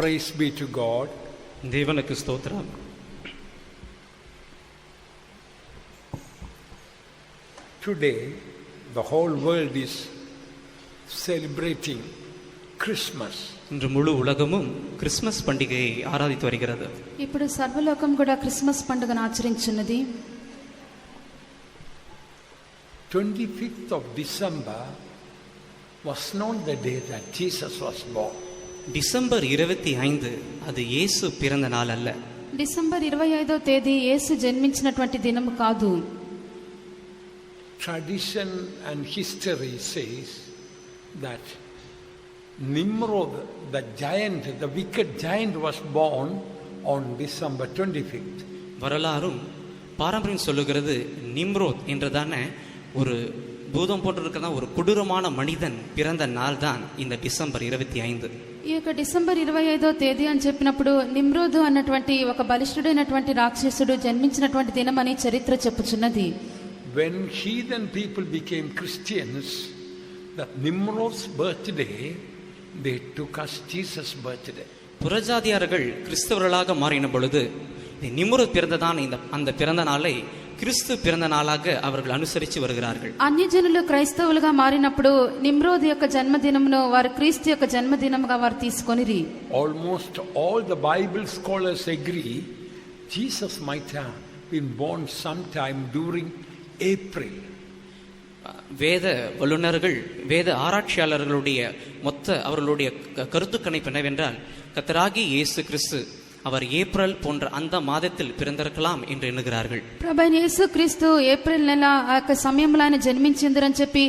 Praise be to God. தேவனுக்கு ஸ்தோத்திரம். Today the whole world is celebrating Christmas. இன்று முழு உலகமும் கிறிஸ்மஸ் பண்டிகையை ஆராதித்து வருகிறது. ఇప్పుడు సర్వలోకం కూడా క్రిస్మస్ పండుగను ఆచరించున్నది. 25th of December was not the day that Jesus was born. December 25 அது యేసు பிறந்த நாள் அல்ல. డిసెంబర్ 25వ తేదీ యేసు జన్మించినటువంటి దినం కాదు. Tradition and history says that Nimrod, the giant, the wicked giant, was born on December 25th. வரலாறும் பாரம்பரியம் சொல்லுகிறது நிம்ரோத் என்றதான ஒரு பூதம் போட்டிருக்கிறதா ஒரு கொடூரமான மனிதன் பிறந்த நாள் தான் இந்த டிசம்பர் 25. ఈ యొక్క డిసెంబర్ 25వ తేదీ అని చెప్పినప్పుడు నిమ్రోదు అన్నటువంటి ఒక బలిష్ఠుడైనటువంటి రాక్షసుడు జన్మించినటువంటి దినం అని చరిత్ర చెప్పుచున్నది. When heathen people became Christians, that Nimrod's birthday, they took as Jesus' birthday. புறஜாதியார்கள் கிறிஸ்தவர்களாக மாறின பொழுது நிம்ரோத் பிறந்ததான அந்த பிறந்த நாளை క్రీస్తు பிறந்த நாளாக அவர்கள் அனுசரித்து வருகிறார்கள். అన్యజనులు క్రైస్తవులుగా మారినప్పుడు నిమ్రోద్ యొక్క జన్మదినమును వారు క్రీస్తు యొక్క జన్మదినముగా వారు తీసుకొనిరి. Almost all the Bible scholars agree Jesus might have been born sometime during April. வேத வல்லுநர்கள் வேத ஆராய்ச்சியாளர்களுடைய அவர்களுடைய கருத்து கணிப்பு என்னவென்றால் கர்த்தராகிய இயேசு கிறிஸ்து அவர் ஏப்ரல் போன்ற அந்த மாதத்தில் பிறந்திருக்கலாம் என்று எண்ணுகிறார்கள். ప్రభువైన యేసుక్రీస్తు ఏప్రిల్ నెల ఆ యొక్క సమయంలో ఆయన జన్మించిందని చెప్పి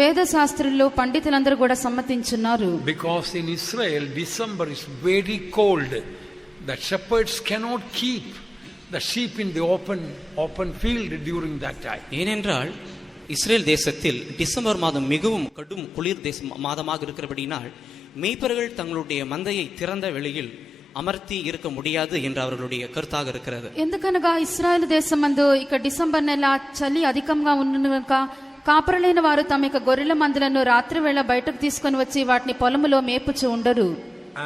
వేద శాస్త్రులు పండితులందరూ కూడా సమ్మతించున్నారు. Because in Israel December is very cold. The shepherds cannot keep the sheep in the open field during that time. ஏனென்றால் இஸ்ரேல் தேசத்தில் டிசம்பர் மாதம் மிகவும் கடும் குளிர் மாதமாக இருக்கிறபடினால் மேய்ப்பர்கள் தங்களுடைய மந்தையை திறந்த வெளியில் అమర్తి இருக்க முடியாது என்று அவர்களுடைய కర్తాగా இருக்கிறது. ఎందుకనగా ఇశ్రాయేలు దేశమందు ఇక డిసెంబర్ నెల చలి అధికంగా ఉన్నందున కాపరులైన వారు తమ యొక్క గొర్రెల మందలను రాత్రి వేళ బయటకు తీసుకొని వచ్చి వాటిని పొలములో మేపుచూ ఉండరు.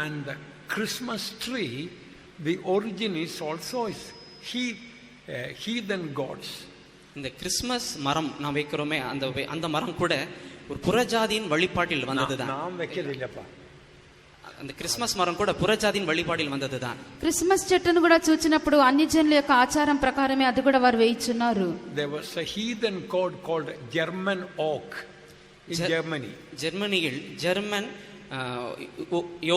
And the Christmas tree, the origin is also heathen gods. இந்த கிறிஸ்மஸ் மரம் நாம் வைக்கிறோமே அந்த மரம் கூட ஒரு புறஜாதியின் வழிபாட்டில் வந்ததுதான். நாம் வைக்கிறதில்லப்பா. அந்த கிறிஸ்மஸ் மரம் கூட புறజాతిயின் వழிபாటిல் వందదుதான். క్రిస్మస్ చెట్టును కూడా చూచినప్పుడు అన్ని జనుల యొక్క ఆచారం ప్రకారమే అది కూడా వారు వేయిచున్నారు. There was a heathen god called German oak in Germany. జర్మనీயில் జర్మన్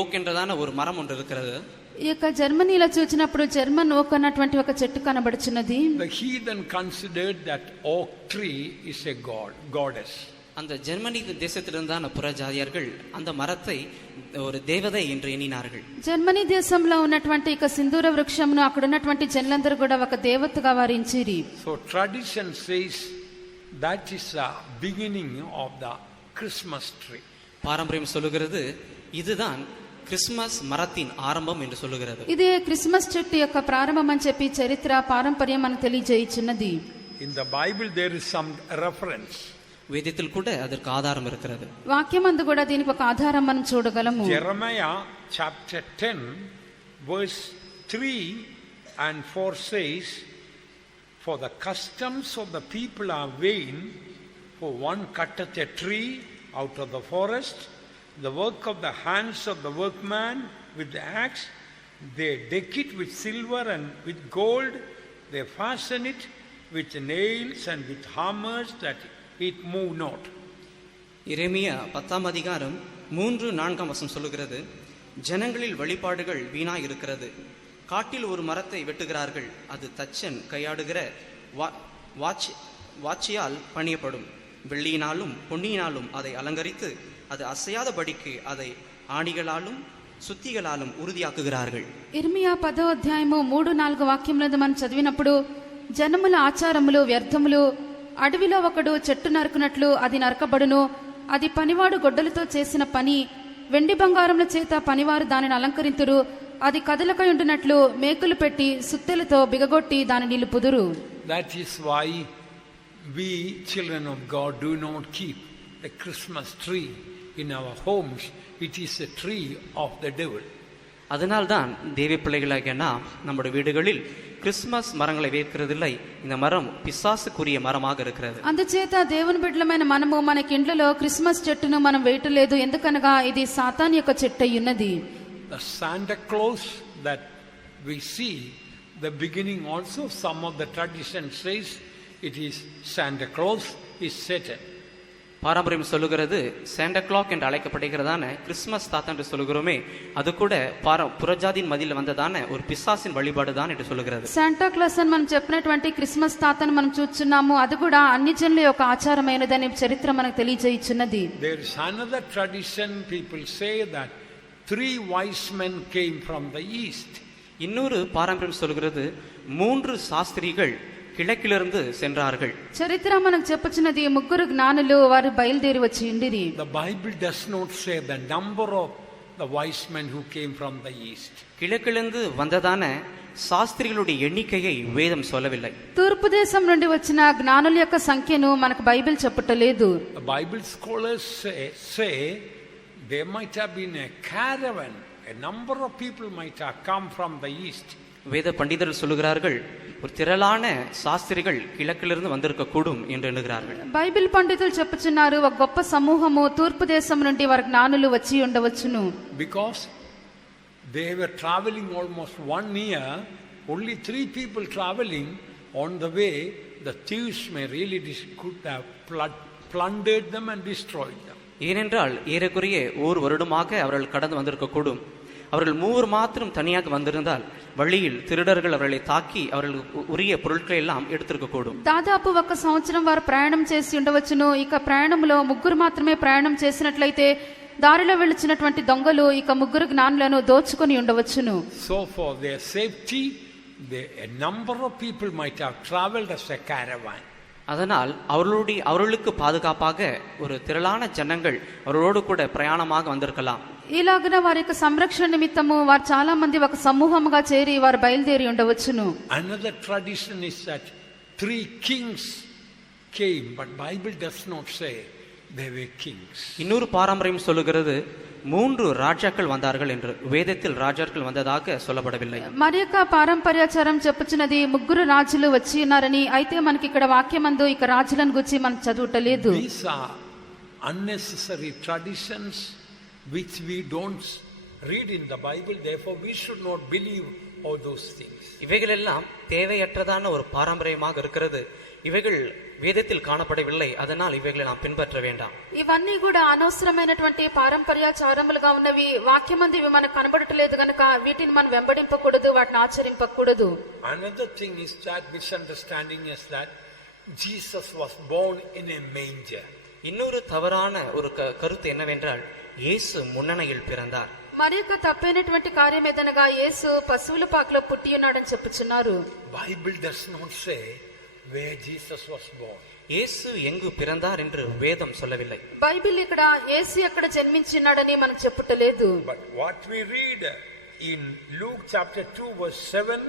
ఓక్ என்றதான ஒரு మరం ஒன்று இருக்கிறது. ఈ యొక్క జర్మనీలో చూచినప్పుడు జర్మన్ ఓక్ అన్నటువంటి ఒక చెట్టు కనబడుచున్నది. The heathen considered that oak tree is a goddess. அந்த ஜெர்மனி தேசத்திலிருந்தான புறஜாதியார்கள் அந்த மரத்தை ஒரு దేవதை என்று ఎన్నినాர்கள். జర్మనీ దేశంలో ఉన్నటువంటి ఇక సింధూర వృక్షమును అక్కడ ఉన్నటువంటి జనులందరూ కూడా ఒక దేవతగా వారించిరి. So tradition says that is the beginning of the Christmas tree. பாரம்பரியம் சொல்லுகிறது இதுதான் கிறிஸ்மஸ் மரத்தின் ஆரம்பம் என்று சொல்லுகிறது. ఇదే క్రిస్మస్ చెట్టు యొక్క ప్రారంభం అని చెప్పి చరిత్ర పారంపర్యం మనకు తెలియజేయుచున్నది. In the Bible there is some reference. వేదத்தில் கூட அதற்கு ஆதாரம் இருக்கிறது. వాక్యమందు కూడా దీనికి ఒక ఆధారం మనం చూడగలము. Jeremiah chapter 10 verse 3 and 4 says, for the customs of the people are vain, for one cutteth a tree out of the forest, the work of the hands of the workman with the axe, they deck it with silver and with gold, they fasten it with nails and with hammers that it move not. எரேமியா 10ஆம் அதிகாரம் 3-4 வசனம் சொல்லுகிறது, ஜனங்களில் வழிபாடுகள் வீணாய் இருக்கிறது. காட்டில் ஒரு மரத்தை வெட்டுகிறார்கள், அது தச்சன் கையாடுகிற வாச்சியால் பணியப்படும். வெள்ளியினாலும் பொன்னியினாலும் அதை அலங்கரித்து அது அசையாதபடிக்கு அதை ஆணிகளாலும் சுத்திகளாலும் ఉరుదియాకుகிறார்கள். ఇర్మియా 10వ అధ్యాయము 3-4 వాక్యములను మనం చదివినప్పుడు జనముల ఆచారములు వ్యర్థములు, అడవిలో ఒకడు చెట్టు నరుకున్నట్లు అది నరకబడును, అది పనివాడు గొడ్డలతో చేసిన పని, వెండి బంగారముల చేత పనివారు దానిని అలంకరింతురు, అది కదలకై ఉంటున్నట్లు మేకులు పెట్టి సుత్తెలతో బిగగొట్టి దాని నిలుపుదురు. That is why we children of God do not keep a Christmas tree in our homes. It is a tree of the devil. அதனால்தான் தேவி பிள்ளைகளாகிய நாம் நம்முடைய வீடுகளில் கிறிஸ்துமஸ் మరங்களை వేర్க்கிறதில்லை. இந்த மரம் పిశాసుకుரிய మరமாக இருக்கிறது. అందుచేత దేవుని బిడ్డలమైన మనము మనకి ఇండ్లలో క్రిస్మస్ చెట్టును మనం వేయట్లేదు, ఎందుకనగా ఇది సాతాన్ యొక్క చెట్టు అయి ఉన్నది. The Santa Claus that we see, the beginning also, some of the tradition says it is Santa Claus is Satan. பாரம்பரியம் சொல்லுகிறது சாண்டா கிளாக் என்று அழைக்கப்படுகிறதான கிறிஸ்துமஸ் தாத்தா என்று சொல்லுகிறோமே, அது கூட புறஜாதியின் மதியில் வந்ததான ஒரு பிசாசின் வழிபாடு தான் என்று சொல்லுகிறது. శాంటా క్లాస్ అని మనం చెప్పినటువంటి క్రిస్మస్ తాతను మనం చూస్తున్నాము, అది కూడా అన్ని జనుల యొక్క ఆచారమైనదని చరిత్ర మనకు తెలియజేయుచున్నది. There is another tradition, people say that 3 wise men came from the east. இன்னொரு பாரம்பரியம் சொல்லுகிறது 3 சாஸ்திரிகள் கிழக்கிலிருந்து சென்றார்கள். చరిత్ర మనకు చెప్పుచున్నది ముగ్గురు జ్ఞానులు వారు బయలుదేరి వచ్చి ఉండిరి. The Bible does not say the number of the wise men who came from the east. கிழக்கிலிருந்து வந்ததான శాస్త్రిகளுடைய ఎన్నికயை వేదం சொல்லவில்லை. తూర్పు దేశం నుండి వచ్చిన జ్ఞానుల యొక్క సంఖ్యను మనకు Bible చెప్పటలేదు. The Bible scholars say there might have been a caravan, a number of people might have come from the east. வேத பண்டிதர்கள் சொல்லுகிறார்கள் ஒரு திரளான சாஸ்திரிகள் கிழக்கிலிருந்து வந்திருக்க கூடும் என்று எண்ணுகிறார்கள். బైబిల్ పండితులు చెప్పుచున్నారు ఒక గొప్ప సమూహము తూర్పు దేశం నుండి వారి జ్ఞానులు వచ్చి ఉండవచ్చును. Because they were traveling almost 1 year, only 3 people traveling on the way, the thieves may really could have plundered them and destroyed them. ஏனென்றால் ஏறக்குறைய ஒரு வருடமாக அவர்கள் கடந்து வந்திருக்க கூடும். அவர்கள் 3 மாத்திரம் தனியாக வந்திருந்தால் வழியில் திருடர்கள் அவர்களை தாக்கி அவர்கள் உரிய பொருட்களை எல்லாம் எடுத்திருக்க கூடும். దాదాపు 1 సంవత్సరం వారు ప్రయాణం చేసి ఉండవచ్చును. ఇక ప్రయాణంలో 3 మాత్రమే ప్రయాణం చేసినట్లయితే దారిలో వెళ్తున్నటువంటి దొంగలు ఇక 3 జ్ఞానులను దోచుకొని ఉండవచ్చును. So for their safety, a number of people might have traveled as a caravan. அதனால் அவர்களுக்கு பாதுகாப்பாக ஒரு திரளான ஜனங்கள் அவர்களோடு கூட பிரயாணமாக வந்திருக்கலாம். ఇలాగన వారి యొక్క సంరక్షణ నిమిత్తము వారు చాలా మంది ఒక సమూహముగా చేరి వారు బయలుదేరి ఉండవచ్చును. Another tradition is that 3 kings came, but Bible does not say they were kings. இன்னொரு பாரம்பரியம் சொல்லுகிறது 3 ராஜாக்கள் வந்தார்கள் என்று. வேதத்தில் ராஜாக்கள் வந்ததாக சொல்லப்படவில்லை. మరి యొక్క పారంపర్యాచారం చెప్పుచున్నది 3 రాజులు వచ్చి ఉన్నారని. అయితే మనకి ఇక్కడ వాక్యమందు ఇక రాజులను గురించి మనం చదువుటలేదు. These are unnecessary traditions which we don't read in the Bible, therefore we should not believe all those things. இவைகளெல்லாம் தேவையற்றதான ஒரு பாரம்பரியமாக இருக்கிறது. இவைகள் వేదத்தில் కానపడవిல்லை, அதனால் ఇవేகளை நாம் பின்பற்ற வேண்டாம். ఇవన్నీ కూడా అనవసరమైనటువంటి పారంపర్యాచారములుగా ఉన్నవి. వాక్యమందు ఇవి మనకు కనబడట్లేదు గనుక వీటిని మనం వెంబడింపకూడదు, వాటిని ఆచరింపకూడదు. Another thing is that misunderstanding is that Jesus was born in a manger. இன்னொரு தவறான ஒரு கருத்து என்னவென்றால் యేసు మున్ననயில் பிறந்தார். మరి యొక్క తప్పైనటువంటి కార్యం ఏదనగా యేసు పశువుల పాకలో పుట్టి ఉన్నాడని చెప్పుచున్నారు. Bible does not say where Jesus was born. యేసు ఎంగు பிறந்தார் என்று వేదం சொல்லவில்லை. బైబిల్ ఇక్కడ యేసు ఎక్కడ జన్మించినాడని మనం చెప్పుటలేదు. But what we read in Luke chapter 2 verse 7,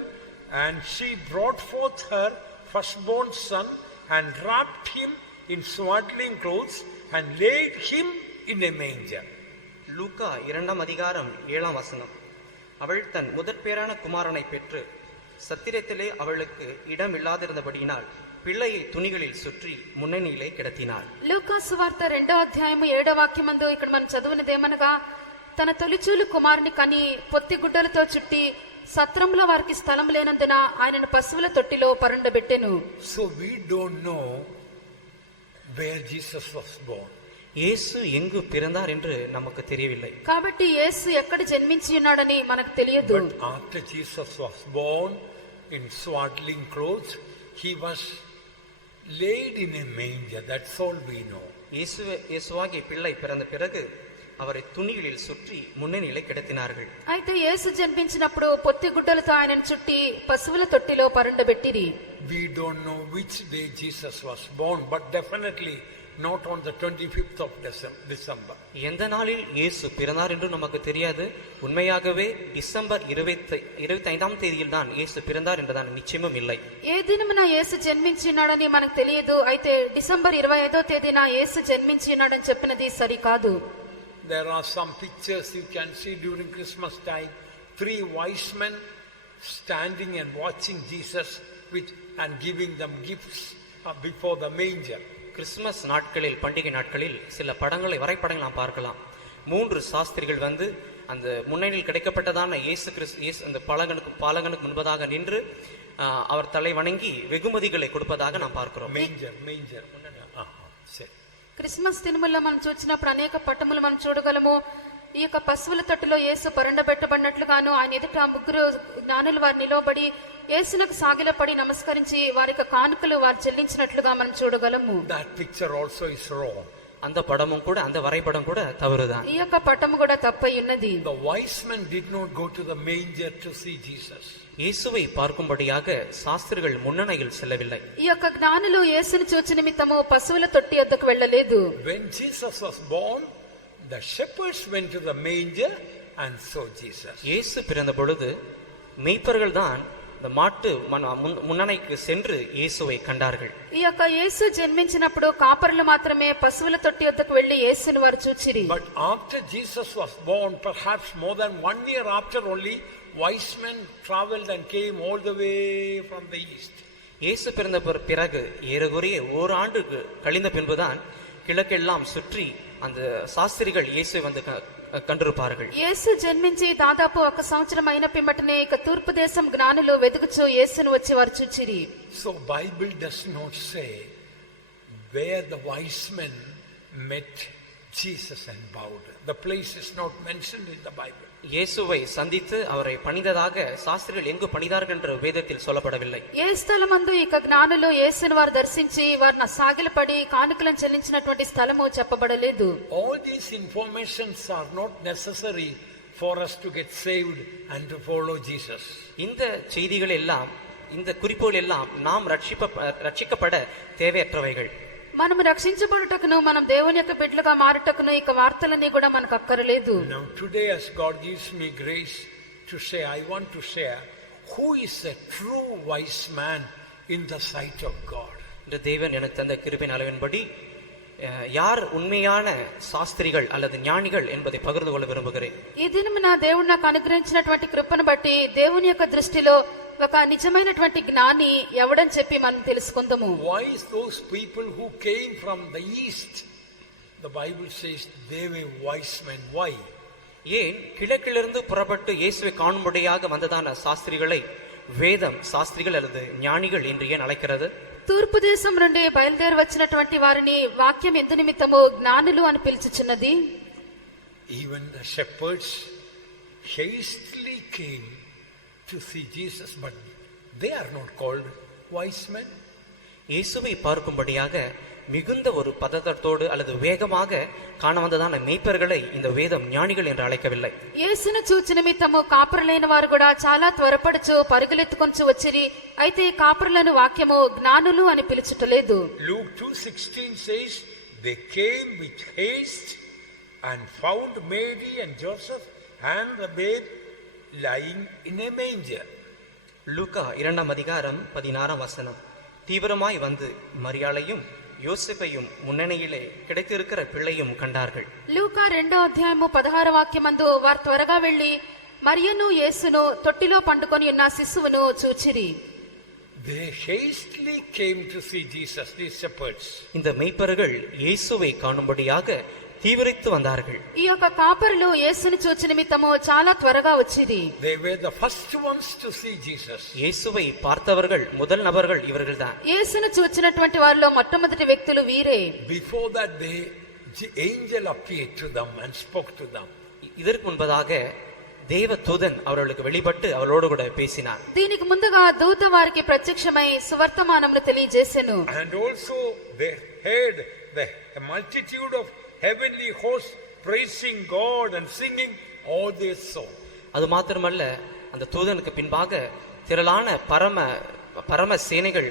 and she brought forth her firstborn son and wrapped him in swaddling clothes and laid him in a manger. லூக்கா 2 அதிகாரம் 7 வசனம். அவள் தன் முதற்பேரான குமாரனை பெற்று சத்திரத்திலே அவளுக்கு இடம் இல்லாதிருந்தபடியினால் పిల్లயை துணிகளில் சுற்றி మున్నెనిలే కిడతినాள். లూకా సువార్త 2వ అధ్యాయము 7వ వాక్యమందు ఇక్కడ మనం చదువునదేమనగా తన తొలిచూలు కుమారుని కని పొత్తి గుడ్డలతో చుట్టి సత్రంలో వారికి స్థలం లేనందున ఆయనను పశువుల తొట్టిలో పరుండబెట్టెను. So we don't know where Jesus was born. యేసు ఎంగు பிறந்தார் என்று நமக்கு தெரியவில்லை. కాబట్టి యేసు ఎక్కడ జన్మించి ఉన్నాడని మనకు తెలియదు. But after Jesus was born in swaddling clothes, he was laid in a manger. That's all we know. இயேசுவாகிய பிள்ளை பிறந்த பிறகு அவரை துணிகளில் சுற்றி మున్నెనిలే కిడతినాர்கள். అయితే యేసు జన్మించినప్పుడు పొత్తి గుడ్డలతో ఆయనను చుట్టి పశువుల తొట్టిలో పరుండబెట్టిరి. We don't know which day Jesus was born, but definitely not on the 25th of December. எந்த நாளில் இயேசு பிறந்தார் என்று நமக்கு தெரியாது. உண்மையாகவே டிசம்பர் 25ஆம் தேதியில் தான் இயேசு பிறந்தார் என்றுதான் நிச்சயமும் இல்லை. ఏ దినమున యేసు జన్మించినాడని మనకు తెలియదు. అయితే డిసెంబర్ 25వ తేదీన యేసు జన్మించినాడని చెప్పినది సరికాదు. There are some pictures you can see during Christmas time. 3 wise men standing and watching Jesus and giving them gifts before the manger. Christmas நாட்களில், பண்டிகை நாட்களில் சில வரைபடங்கள் நாம் பார்க்கலாம். 3 சாஸ்திரிகள் வந்து அந்த முன்னணியில் கிடைக்கப்பட்டதான இயேசு அந்த பாலகனுக்கு முன்பதாக நின்று அவர் தலை வணங்கி வெகுமதிகளை கொடுப்பதாக நாம் பார்க்கிறோம். క్రిస్మస్ దినముల్లో మనం చూసినప్పుడు అనేక పట్టములు మనం చూడగలము. ఈ యొక్క పశువుల తొట్టిలో యేసు పరుండబెట్టబడినట్లుగాను ఆయన ఎదుట 3 జ్ఞానులు వారు నిలబడి యేసునకు సాగిలపడి నమస్కరించి వారి యొక్క కానుకలు వారు చెల్లించినట్లుగా మనం చూడగలము. That picture also is wrong. அந்த படமும் கூட, அந்த வரைபடம் கூட தவறுதான். ఈ యొక్క పటము కూడా తప్పై ఉన్నది. The wise men did not go to the manger to see Jesus. இயேசுவை பார்க்கும்படியாக சாஸ்திரிகள் முன்னணியில் செல்லவில்லை. ఈ యొక్క జ్ఞానులు యేసుని చూచి నిమిత్తము పశువుల తొట్టి వద్దకు వెళ్ళలేదు. When Jesus was born, the shepherds went to the manger and saw Jesus. இயேசு பிறந்த பொழுது மேய்ப்பர்கள் தான் இந்த மாட்டு முன்னணைக்கு சென்று இயேசுவை கண்டார்கள். ఈ యొక్క యేసు జన్మించినప్పుడు కాపరులు మాత్రమే పశువుల తొట్టి వద్దకు వెళ్లి యేసుని వారు చూచిరి. But after Jesus was born, perhaps more than 1 year after only, wise men traveled and came all the way from the east. இயேசு பிறந்த பிறகு ஏறக்குறைய 1 ஆண்டு கழிந்த பின்புதான் கிழக்கெல்லாம் சுற்றி அந்த சாஸ்திரிகள் இயேசுவை வந்து కండిరుపారుగల్. యేసు జన్మించి దాదాపు 1 సంవత్సరం అయిన పిమ్మటనే ఇక తూర్పు దేశం జ్ఞానులు వెదుకుచు యేసును వచ్చి వారు చూచిరి. So Bible does not say where the wise men met Jesus and bowed. The place is not mentioned in the Bible. இயேசுவை சந்தித்து அவரை பணிந்ததாக சாஸ்திரிகள் எங்கு பணிந்தார்கள் என்ற வேதத்தில் சொல்லப்படவில்லை. ఏ స్థలమందు ఇక జ్ఞానులు యేసును వారు దర్శించి వారిని సాగిలపడి కానుకలను చెల్లించినటువంటి స్థలము చెప్పబడలేదు. All these informations are not necessary for us to get saved and to follow Jesus. இந்த செய்திகள் எல்லாம், இந்த குறிப்புகள் எல்லாம் நாம் ரட்சிக்கப்பட தேவையற்றவைகள். మనము రక్షించబడుటకును మనం దేవుని యొక్క బిడ్డలుగా మారుటకును ఇక వార్తలన్నీ కూడా మనకు అక్కరలేదు. Now today as God gives me grace to say, I want to share who is a true wise man in the sight of God. இந்த தேவன் எனக்கு தந்த கிருபையின் அளவின்படி யார் உண்மையான சாஸ்திரிகள் அல்லது ஞானிகள் என்பதை பகிர்ந்து கொள்ள விரும்புகிறேன். ఈ దినమున దేవుడు నాకు అనుగ్రహించినటువంటి కృపను బట్టి దేవుని యొక్క దృష్టిలో ఒక నిజమైనటువంటి జ్ఞాని ఎవడని చెప్పి మనం తెలుసుకుందాము. Why is those people who came from the east, the Bible says they were wise men? Why? ஏன் கிழக்கிலிருந்து புறப்பட்டு இயேசுவை காணும்படியாக வந்ததான சாஸ்திரிகளை வேதம் சாஸ்திரிகள் அல்லது ஞானிகள் என்று ஏன் அழைக்கிறது? తూర్పు దేశం నుండి బయలుదేరి వచ్చినటువంటి వారిని వాక్యం ఎందు నిమిత్తము జ్ఞానులు అని పిలుచుచున్నది. Even the shepherds hastily came to see Jesus, but they are not called wise men. இயேசுவை பார்க்கும்படியாக மிகுந்த ஒரு பதட்டத்தோடு அல்லது வேகமாக காண வந்ததான மேய்ப்பர்களை இந்த வேதம் ஞானிகள் என்று அழைக்கவில்லை. యేసును చూచి నిమిత్తము కాపరులైన వారు కూడా చాలా త్వరపడుచు పరుగులెత్తుకొంచు వచ్చిరి. అయితే ఈ కాపరులను వాక్యము జ్ఞానులు అని పిలుచుటలేదు. Luke 2:16 says they came with haste and found Mary and Joseph and the babe lying in a manger. லூக்கா 2:16 தீவிரமாய் வந்து மரியாளையும் யோசேப்பையும் முன்னணியிலே கிடைத்திருக்கிற பிள்ளையும் கண்டார்கள். లూకా 2:16 వారు త్వరగా వెళ్లి మరియను యేసును తొట్టిలో పండుకొని ఉన్న శిశువును చూచిరి. They hastily came to see Jesus, these shepherds. இந்த மேய்ப்பர்கள் இயேசுவை காணும்படியாக தீவிரித்து வந்தார்கள். ఈ యొక్క కాపరులు యేసుని చూచి నిమిత్తము చాలా త్వరగా వచ్చిరి. They were the first ones to see Jesus. இயேசுவை பார்த்தவர்கள் முதல் நபர்கள் இவர்கள்தான். యేసును చూచినటువంటి వారిలో మొట్టమొదటి వ్యక్తులు వీరే. Before that the angel appeared to them and spoke to them. இதற்கு முன்பதாக தேவ தூதன் அவர்களுக்கு வெளிப்பட்டு அவளோடு கூட பேசினார். దీనికి ముందుగా దూత వారికి ప్రత్యక్షమై సువర్తమానమును తెలియజేసెను. And also they heard the multitude of heavenly hosts praising God and singing all their song. அது மாத்திரமல்ல, அந்த தூதனுக்கு பின்பாக திரளான பரம சேனைகள்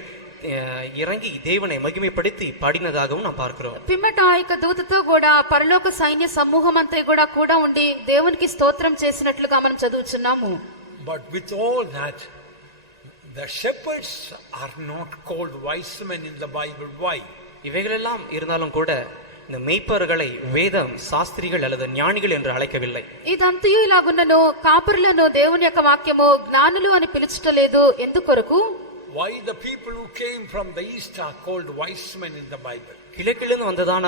இறங்கி தேவனை மகிமைப்படுத்தி பாடினதாகவும் நாம் பார்க்கிறோம். పిమ్మట ఆ యొక్క దూతతో కూడా పరలోక సైన్య సమూహం అంతా కూడా ఉండి దేవునికి స్తోత్రం చేసినట్లుగా మనం చదువుచున్నాము. But with all that, the shepherds are not called wise men in the Bible. Why? இவைகளெல்லாம் இருந்தாலும் கூட இந்த மெய்ப்பர்களை வேதம் சாஸ்திரிகள் அல்லது ஞானிகள் என்று அழைக்கவில்லை. ఇదంతయు ఇలాగున్నను కాపరులను దేవుని యొక్క వాక్యము జ్ఞానులు అని పిలుచుటలేదు. ఎందుకొరకు? Why the people who came from the east are called wise men in the Bible? கிழக்கிலிருந்து வந்ததான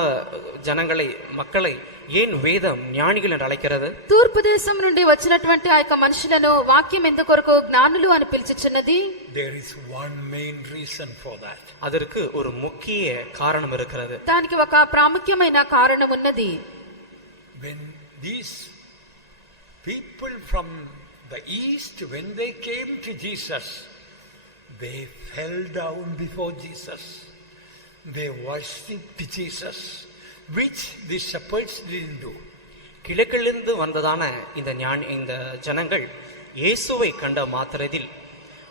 ஜனங்களை மக்களை ஏன் வேதம் ஞானிகள் என்று அழைக்கிறது? తూర్పు దేశం నుండి వచ్చినటువంటి ఆ యొక్క మనుషులను వాక్యం ఎందుకొరకు జ్ఞానులు అని పిలుచుచున్నది? There is one main reason for that. அதற்கு ஒரு முக்கிய காரணம் இருக்கிறது. దానికి ఒక ప్రాముఖ్యమైన కారణం ఉన్నది. When these people from the east, when they came to Jesus, they fell down before Jesus. They worshipped Jesus, which the shepherds didn't do. கிழக்கிலிருந்து வந்ததான இந்த ஜனங்கள் இயேசுவை கண்ட மாத்திரத்தில்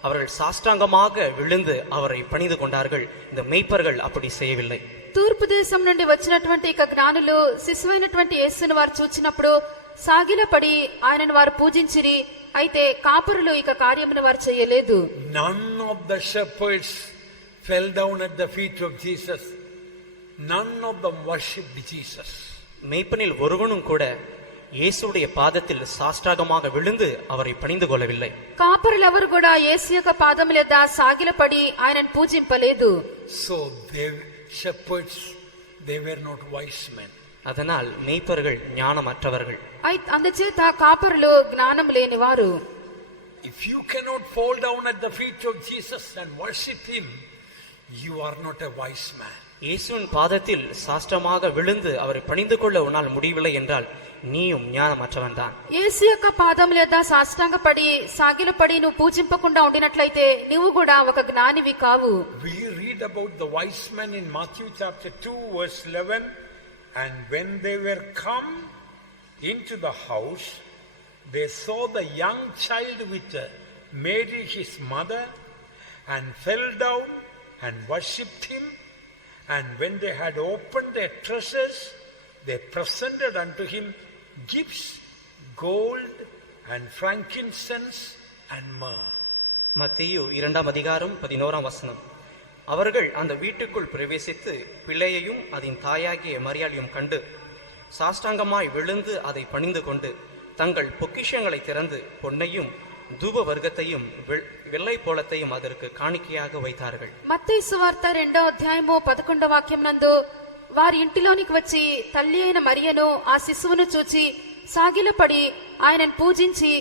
அவர்கள் சாஷ்டாங்கமாக விழுந்து அவரை பணிந்து கொண்டார்கள். இந்த மெய்ப்பர்கள் அப்படி செய்யவில்லை. తూర్పు దేశం నుండి వచ్చినటువంటి ఇక జ్ఞానులు శిశువైనటువంటి యేసును వారు చూచినప్పుడు సాగిలపడి ఆయనను వారు పూజించిరి. అయితే కాపరులు ఇక కార్యమును వారు చేయలేదు. None of the shepherds fell down at the feet of Jesus. None of them worshipped Jesus. மெய்ப்பனில் ஒருவனும் கூட இயேசுடைய பாதத்தில் சாஷ்டாங்கமாக விழுந்து அவரை பணிந்து கொள்ளவில்லை. కాపరులు ఎవరు కూడా యేసు యొక్క పాదముల యొద్ద సాగిలపడి ఆయనను పూజింపలేదు. So they shepherds, they were not wise men. அதனால் மெய்ப்பர்கள் ஞானமற்றவர்கள். అందుచేత కాపరులు జ్ఞానం లేనివారు. If you cannot fall down at the feet of Jesus and worship him, you are not a wise man. இயேசுவின் பாதத்தில் சாஷ்டமாக விழுந்து அவரை பணிந்து கொள்ள உன்னால் முடியவில்லை என்றால் நீயும் ஞானமற்றவன் தான். యేసు యొక్క పాదముల యొద్ద సాష్టాంగపడి సాగిలపడి నువ్వు పూజింపకుండా ఉండినట్లయితే నువ్వు కూడా ఒక జ్ఞానివి కావు. We read about the wise men in Matthew chapter 2 verse 11, and when they were come into the house, they saw the young child with Mary his mother, and fell down and worshipped him. And when they had opened their treasures, they presented unto him gifts, gold and frankincense and myrrh. மத்தேயு 2:11 அவர்கள் அந்த வீட்டுக்குள் பிரவேசித்து பிள்ளையையும் அதன் தாயாகிய மரியாளையும் கண்டு சாஷ்டாங்கமாய் விழுந்து அதை பணிந்து கொண்டு தங்கள் பொக்கிஷங்களை திறந்து பொன்னையும் தூப வர்க்கத்தையும் வெள்ளை போலத்தையும் அதற்கு காணிக்கையாக வைத்தார்கள். మత్తయి సువార్త 2:11 వాక్యం నందు వారి ఇంటిలోనికి వచ్చి తల్లి అయిన మరియను ఆ శిశువును చూచి సాగిలపడి ఆయనను పూజించి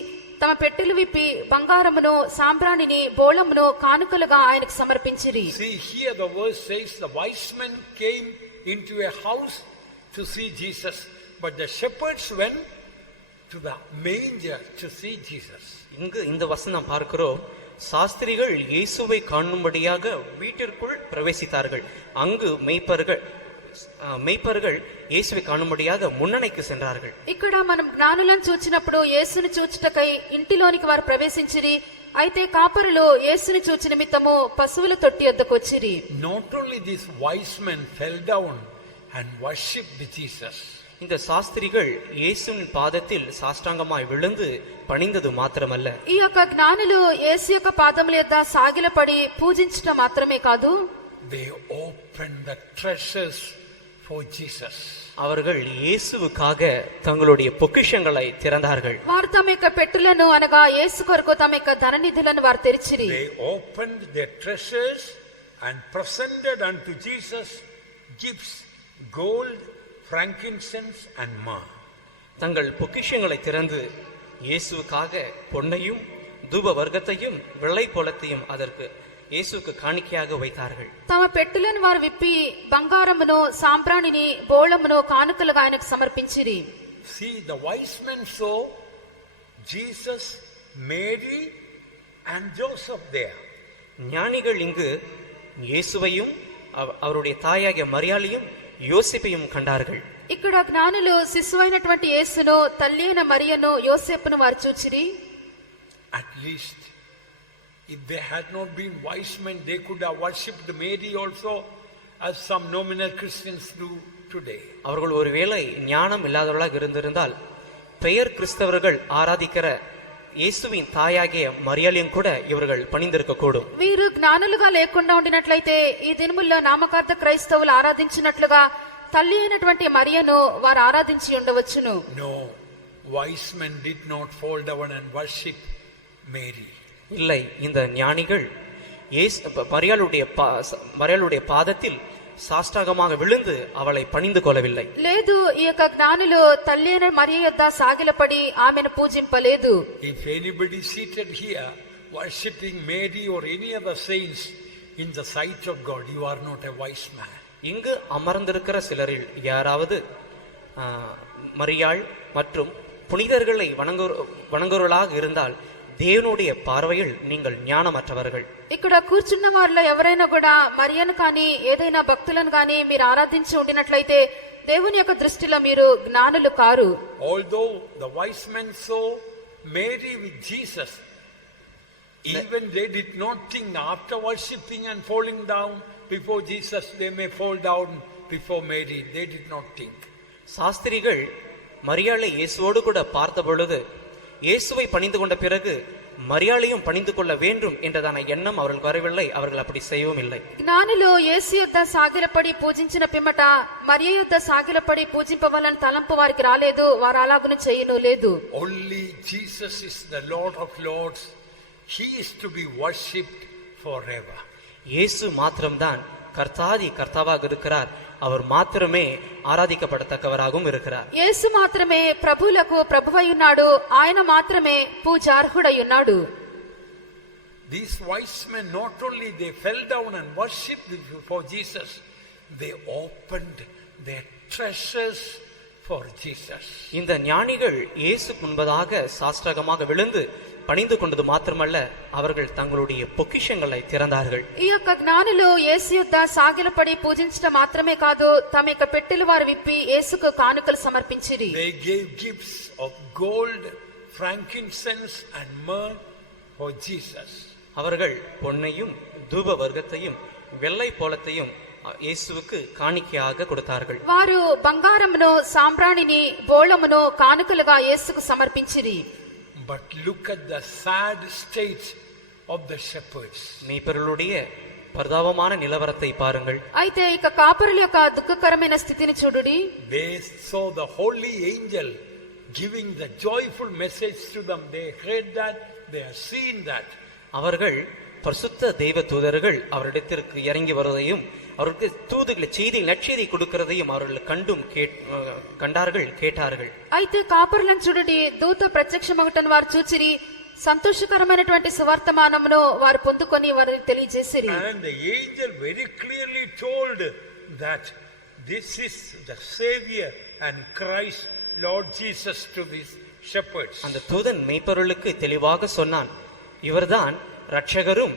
తమ పెట్టెలు విప్పి బంగారమును సాంబ్రాణిని బోళమును కానుకలుగా ఆయనకు సమర్పించిరి. See here the verse says the wise men came into a house to see Jesus, but the shepherds went to the manger to see Jesus. இங்கு இந்த வசனம் பார்க்கிறோம், சாஸ்திரிகள் இயேசுவை காணும்படியாக வீட்டிற்குள் பிரவேசித்தார்கள். அங்கு மெய்ப்பர்கள் இயேசுவை காணும்படியாக முன்னணைக்கு சென்றார்கள். ఇక్కడ మనం జ్ఞానులను చూచినప్పుడు యేసుని చూచుటకై ఇంటిలోనికి వారు ప్రవేశించిరి. అయితే కాపరులు యేసుని చూచి నిమిత్తము పశువుల తొట్టి వద్దకు వచ్చిరి. Not only these wise men fell down and worshipped Jesus. இந்த சாஸ்திரிகள் இயேசுவின் பாதத்தில் சாஷ்டாங்கமாய் விழுந்து பணிந்தது மாத்திரமல்ல, ఈ యొక్క జ్ఞానులు యేసు యొక్క పాదముల యొద్ద సాగిలపడి పూజించడం మాత్రమే కాదు, they opened the treasures for Jesus. அவர்கள் இயேசுவுக்காக தங்களுடைய பொக்கிஷங்களை திறந்தார்கள். వారు తమ యొక్క పెట్టెలను అనగా యేసు కొరకు తమ యొక్క ధననిధులను వారు తెరిచిరి. They opened their treasures and presented unto Jesus gifts, gold, frankincense and myrrh. தங்கள் பொக்கிஷங்களை திறந்து இயேசுவுக்காக பொன்னையும் தூப வர்க்கத்தையும் வெள்ளை போலத்தையும் அதற்கு இயேசுவுக்கு காணிக்கையாக வைத்தார்கள். తమ పెట్టెలను వారు విప్పి బంగారమును సాంబ్రాణిని బోళమును కానుకలుగా ఆయనకు సమర్పించిరి. See, the wise men saw Jesus, Mary and Joseph there. ஞானிகள் இங்கு இயேசுவையும் அவருடைய தாயாகிய மரியாளையும் யோசிப்பையும் கண்டார்கள். ఇక్కడ జ్ఞానులు శిశువైనటువంటి యేసును తల్లి అయిన మరియను యోసేపును వారు చూచిరి. At least if they had not been wise men, they could have worshipped Mary also, as some nominal Christians do today. அவர்கள் ஒருவேளை ஞானம் இல்லாதவர்களாக இருந்திருந்தால் பெயர் கிறிஸ்தவர்கள் ஆராதிக்கிற இயேசுவின் தாயாகிய மரியாளையும் கூட இவர்கள் பணிந்திருக்க கூடும். వీరు జ్ఞానులుగా లేకుండా ఉండినట్లయితే ఈ దినముల్లో నామకార్థ క్రైస్తవులు ఆరాధించినట్లుగా తల్లి అయినటువంటి మరియను వారు ఆరాధించి ఉండవచ్చును. No, wise men did not fall down and worship Mary. இல்லை, இந்த ஞானிகள் மரியாளுடைய பாதத்தில் சாஷ்டாங்கமாக விழுந்து அவளை பணிந்து கொள்ளவில்லை. లేదు, ఈ యొక్క జ్ఞానులు తల్లి అయిన మరియ యొద్ద సాగిలపడి ఆమెను పూజింపలేదు. If anybody seated here worshipping Mary or any other saints in the sight of God, you are not a wise man. இங்கு அமர்ந்திருக்கிற சிலரில் யாராவது மரியாள் மற்றும் புனிதர்களை வணங்குவர்களாக இருந்தால் దేవునుடைய பார்வையில் நீங்கள் ஞானமற்றவர்கள். ఇక్కడ కూర్చున్న వారిలో ఎవరైనా కూడా మరియను కానీ ఏదైనా భక్తులను కానీ మీరు ఆరాధించి ఉండినట్లయితే దేవుని యొక్క దృష్టిలో మీరు జ్ఞానులు car. Although the wise men saw Mary with Jesus, even they did not think after worshipping and falling down before Jesus they may fall down before Mary. They did not think. சாஸ்திரிகள் மரியாளை இயேசுவோடு கூட பார்த்த பொழுது இயேசுவை பணிந்து கொண்ட பிறகு மரியாளையும் பணிந்து கொள்ள வேண்டும் என்றதான எண்ணம் அவர்களுக்கு வரவில்லை. அவர்கள் அப்படி செய்யவும் இல்லை. జ్ఞానులు యేసు యొద్ద సాగిలపడి పూజించిన పిమ్మట మరియ యొద్ద సాగిలపడి పూజింపవలన తలంపు వారికి రాలేదు. వారు అలాగును చేయను లేదు. Only Jesus is the Lord of Lords. He is to be worshipped forever. இயேசு மாத்திரம்தான் கர்த்தாவாக இருக்கிறார். அவர் மாத்திரமே ఆరాధింపబడతக்கவராகவும் இருக்கிறார். యేసు మాత్రమే ప్రభువులకు ప్రభువై ఉన్నాడు. ఆయన మాత్రమే పూజార్హుడై ఉన్నాడు. These wise men, not only they fell down and worshipped before Jesus, they opened their treasures for Jesus. இந்த ஞானிகள் இயேசு முன்பதாக சாஷ்டாங்கமாக விழுந்து பணிந்து கொண்டது மாத்திரமல்ல, அவர்கள் தங்களுடைய பொக்கிஷங்களை திறந்தார்கள். ఈ యొక్క జ్ఞానులు యేసు యొద్ద సాగిలపడి పూజించడం మాత్రమే కాదు, తమ యొక్క పెట్టెలు వారు విప్పి యేసుకు కానుకలు సమర్పించిరి. They gave gifts of gold, frankincense and myrrh for Jesus. அவர்கள் பொன்னையும் தூப வர்க்கத்தையும் வெள்ளை போலத்தையும் இயேசுவுக்கு காணிக்கையாக கொடுத்தார்கள். వారు బంగారమును సాంబ్రాణిని బోళమును కానుకలుగా యేసుకు సమర్పించిరి. But look at the sad state of the shepherds. மேய்ப்பர்களுடைய பரிதாபமான நிலவரத்தை பாருங்கள். అయితే ఇక కాపరుల యొక్క దుఃఖకరమైన స్థితిని చూడుడి. They saw the holy angel giving the joyful message to them. They heard that, they have seen that. அவர்கள் பரிசுத்த தெய்வ தூதர்கள் அவரிடத்திற்கு இறங்கி வருவதையும் அவருக்கு தூதுகளை செய்தி நற்செய்தி கொடுக்கிறதையும் அவர்கள் கண்டார்கள், கேட்டார்கள். అయితే కాపరులను చూడండి, దూత ప్రత్యక్షమగుటను వారు చూచిరి, సంతోషకరమైనటువంటి సువర్తమానమును వారు పొందుకొని వారికి తెలియజేసిరి. And the angel very clearly told that this is the Savior and Christ, Lord Jesus, to these shepherds. அந்த தூதன் மேய்ப்பர்களுக்கு தெளிவாக சொன்னான், இவர்தான் ரட்சகரும்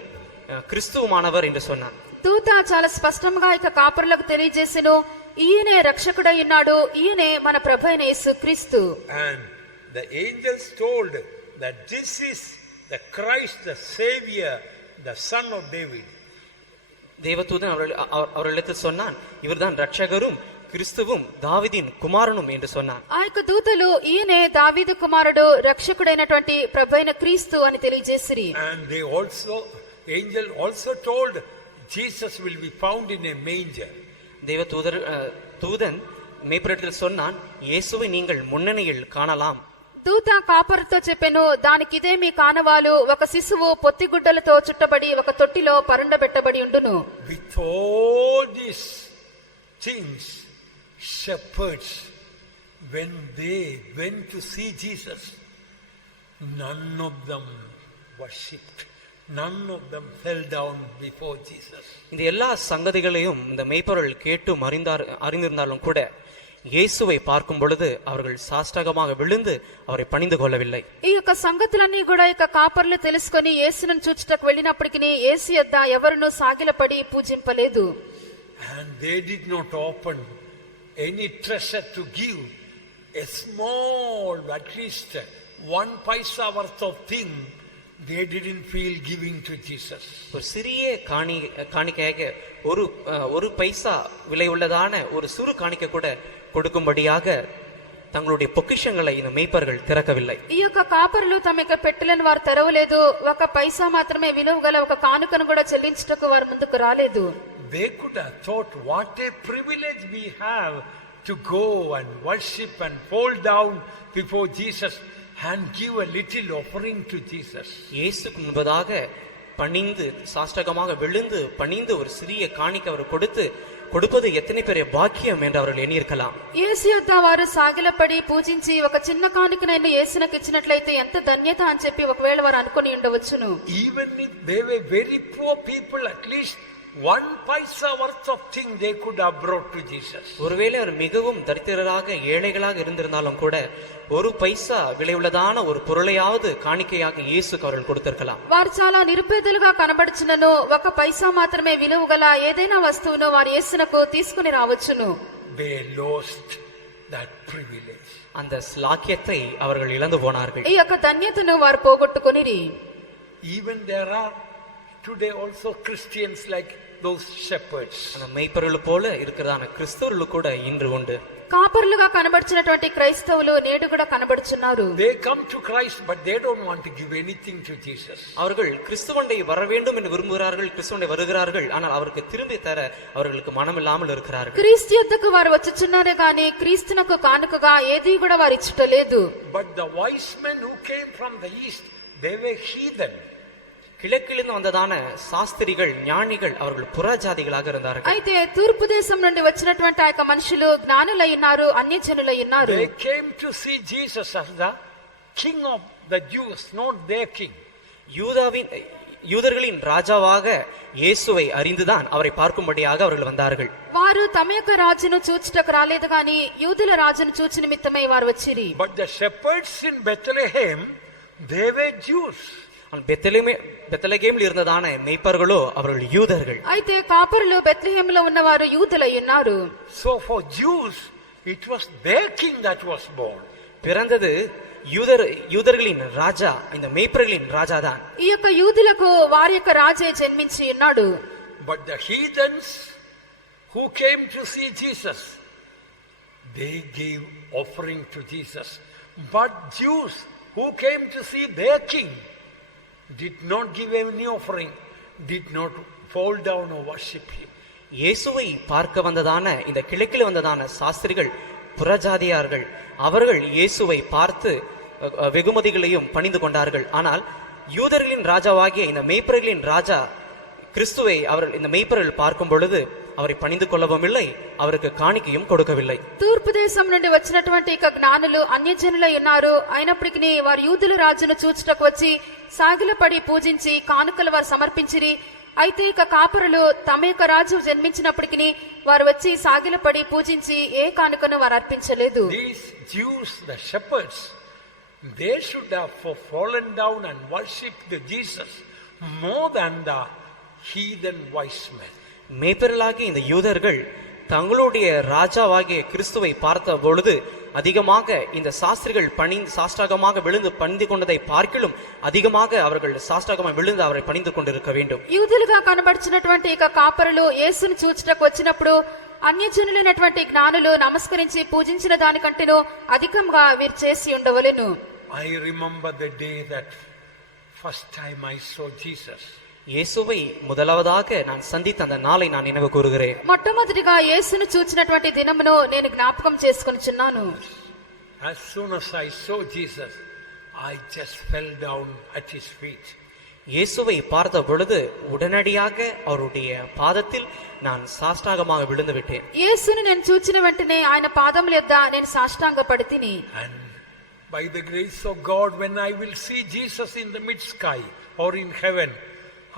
கிறிஸ்துவுமானவர் என்று சொன்னான். దూత చాలా స్పష్టంగా ఇక కాపరులకు తెలియజేసెను, ఈయనే రక్షకుడై ఉన్నాడు, ఈయనే మన ప్రభువైన యేసుక్రీస్తు. And the angels told that this is the Christ, the Savior, the son of David. தேவதூதன் அவர்களிடத்தில் சொன்னான், இவர்தான் ரட்சகரும் கிறிஸ்துவும் தாவீதின் குமாரனும் என்று சொன்னான். ఆ యొక్క దూతలు ఈయనే దావీదు కుమారుడు రక్షకుడైనటువంటి ప్రభువైన క్రీస్తు అని తెలియజేసిరి. And they also, the angel also told Jesus will be found in a manger. தூதன் மேய்ப்பரிடத்தில் சொன்னான், இயேசுவை நீங்கள் முன்னணியில் காணலாம். దూత కాపరుతో చెప్పెను, దానికి ఇదే మీ కానవాలు, ఒక శిశువు పొత్తిగుడ్డలతో చుట్టబడి ఒక తొట్టిలో పరుండబెట్టబడి ఉండును. With all these things, shepherds, when they went to see Jesus, none of them worshipped. None of them fell down before Jesus. இந்த எல்லா சங்கதிகளையும் இந்த மேய்ப்பர்கள் கேட்டும் அறிந்திருந்தாலும் கூட இயேசுவை பார்க்கும் பொழுது அவர்கள் சாஷ்டாங்கமாக விழுந்து அவரை பணிந்து கொள்ளவில்லை. ఈ యొక్క సంగతులన్నీ కూడా ఇక కాపర్లు తెలుసుకొని యేసును చూచుటకు వెళ్ళినప్పటికీ యేసు యొద్ద ఎవరును సాగిలపడి పూజింపలేదు. And they did not open any treasure to give a small, at least 1 paisa worth of thing. They didn't feel giving to Jesus. ஒரு சிறிய காணிக்கையாக ஒரு பைசா விலை உள்ளதான ஒரு சிறு காணிக்கை கூட கொடுக்கும்படியாக தங்களுடைய பொக்கிஷங்களை இந்த மேய்ப்பர்கள் திறக்கவில்லை. ఈ యొక్క కాపరులు తమ యొక్క పెట్టెలను వారు తెరవలేదు. ఒక పైసా మాత్రమే విలువ గల ఒక కానుకను కూడా చెల్లించుటకు వారు ముందుకు రాలేదు. they could have thought, what a privilege we have to go and worship and fall down before Jesus and give a little offering to Jesus. இயேசுக்கு முன்பதாக பணிந்து சாஷ்டகமாக விழுந்து பணிந்து ஒரு சிறிய காணிக்கை அவர் கொடுப்பது எத்தனை பெரிய பாக்கியம் என்று அவர்கள் எண்ணியிருக்கலாம். యేసు యొక్క వారు సాగిలపడి పూజించి ఒక చిన్న కానుకనైనా యేసునకు ఇచ్చినట్లయితే ఎంత ధన్యత అని చెప్పి ఒకవేళ వారు అనుకొని ఉండవచ్చును. Even if they were very poor people, at least 1 paisa worth of thing they could have brought to Jesus. ஒருவேளை அவர் மிகவும் தரித்திரராக ஏழைகளாக இருந்திருந்தாலும் கூட ஒரு பைசா விலையுள்ளதான ஒரு பொருளையாவது காணிக்கையாக இயேசுக்கு அவர்கள் கொடுத்திருக்கலாம். వారు చాలా నిరుపేదలుగా కనబడుచున్నను ఒక పైసా మాత్రమే విలువ గల ఏదైనా వస్తువును వారు యేసునకు తీసుకుని రావచ్చును. They lost that privilege. அந்த ஸ்லாக்கியத்தை அவர்கள் இழந்து போனார்கள். ఈ యొక్క ధన్యతను వారు పోగొట్టుకొనిరి. Even there are today also Christians like those shepherds. அந்த மேய்ப்பர்கள் போல இருக்கிறதான கிறிஸ்தவர்கள் கூட இன்று உண்டு. కాపరులుగా కనబడుచున్నటువంటి క్రైస్తవులు నేడు కూడా కనబడుచున్నారు. They come to Christ but they don't want to give anything to Jesus. அவர்கள் கிறிஸ்துவண்டை வர வேண்டும் என்று விரும்புகிறார்கள், கிறிஸ்துவண்டை வருகிறார்கள், ஆனால் அவருக்கு திரும்பி தர அவர்களுக்கு மனம் இல்லாமல் இருக்கிறார்கள். క్రీస్తు యొద్దకు వారు వచ్చుచున్నారే గాని క్రీస్తునకు కానుకగా ఏది కూడా వారు ఇచ్చుటలేదు. But the wise men who came from the east, they were heathen. கிழக்கிலிருந்து வந்ததான சாஸ்திரிகள் ஞானிகள் அவர்கள் புறஜாதிகளாக இருந்தார்கள். అయితే తూర్పు దేశం నుండి వచ్చినటువంటి ఆ మనుషులు జ్ఞానులై ఉన్నారు, అన్యజనులై ఉన్నారు. They came to see Jesus as the king of the Jews, not their king. யூதர்களின் ராஜாவாக இயேசுவை அறிந்துதான் அவரை பார்க்கும்படியாக அவர்கள் வந்தார்கள். వారు తమ యొక్క రాజును చూచుటకు రాలేదు గాని యూదుల రాజును చూచు నిమిత్తమై వారు వచ్చిరి. But the shepherds in Bethlehem, they were Jews. பெத்லகேமில் இருந்ததான மேய்ப்பர்களோ அவர்கள் யூதர்கள். అయితే కాపరులు బెత్లెహేములో ఉన్నవారు యూదులై ఉన్నారు. So for Jews it was their king that was born. பிறந்தது யூதர்களின் ராஜா, இந்த மேய்ப்பர்களின் ராஜா தான். ఈ యొక్క యూదులకు వారి యొక్క రాజే జన్మించి ఉన్నాడు. But the heathens who came to see Jesus, they gave offering to Jesus. But Jews who came to see their king did not give any offering, did not fall down or worship him. இயேசுவை பார்க்க வந்ததான இந்த கிழக்கில் வந்ததான சாஸ்திரிகள் புறஜாதியார்கள், அவர்கள் இயேசுவை பார்த்து வெகுமதிகளையும் பணிந்து கொண்டார்கள். ஆனால் யூதர்களின் ராஜாவாகிய இந்த மேய்ப்பர்களின் ராஜா கிறிஸ்துவை அவர்கள் இந்த மேய்ப்பர்கள் பார்க்கும் பொழுது அவரை பணிந்து கொள்ளவும் இல்லை, அவருக்கு காணிக்கையும் கொடுக்கவில்லை. తూర్పు దేశం నుండి వచ్చినటువంటి ఇక జ్ఞానులు అన్యజనులై ఉన్నారు. అయినప్పటికీ వారు యూదుల రాజును చూచుటకు వచ్చి సాగిలపడి పూజించి కానుకలు వారు సమర్పించిరి. అయితే ఇక కాపరులు తమ యొక్క రాజు జన్మించినప్పటికీ వారు వచ్చి సాగిలపడి పూజించి ఏ కానుకను వారు అర్పించలేదు. These Jews, the shepherds, they should have fallen down and worshipped Jesus more than the heathen wise men. மேய்ப்பர்களாகிய இந்த யூதர்கள் தங்களுடைய ராஜாவாகிய கிறிஸ்துவை பார்த்த பொழுது அதிகமாக இந்த சாஸ்திரிகள் சாஷ்டாகமாக விழுந்து பணிந்து கொண்டதை பார்க்கிலும் அதிகமாக அவர்கள் சாஷ்டாகமாக விழுந்து அவரை பணிந்து கொண்டிருக்க வேண்டும். యూదులుగా కనబడుచున్నటువంటి ఇక కాపరులు యేసును చూచుటకు వచ్చినప్పుడు అన్యజనులైనటువంటి జ్ఞానులు నమస్కరించి పూజించిన దానికంటేనూ అధికంగా వీరు చేసి ఉండవలెను. I remember the day that first time I saw Jesus. இயேசுவை முதலாவதாக நான் சந்தித்த அந்த நாளை நான் நினைவு கூறுகிறேன். మొట్టమొదటిగా యేసును చూచినటువంటి దినమును నేను జ్ఞాపకం చేసుకొనుచున్నాను. As soon as I saw Jesus, I just fell down at his feet. இயேசுவை பார்த்த பொழுது உடனடியாக அவருடைய பாதத்தில் நான் சாஷ்டாங்கமாக விழுந்து விட்டேன். యేసును నేను చూచిన వెంటనే ఆయన పాదముల యొద్ద నేను సాష్టాంగపడితిని. And by the grace of God, when I will see Jesus in the mid sky or in heaven,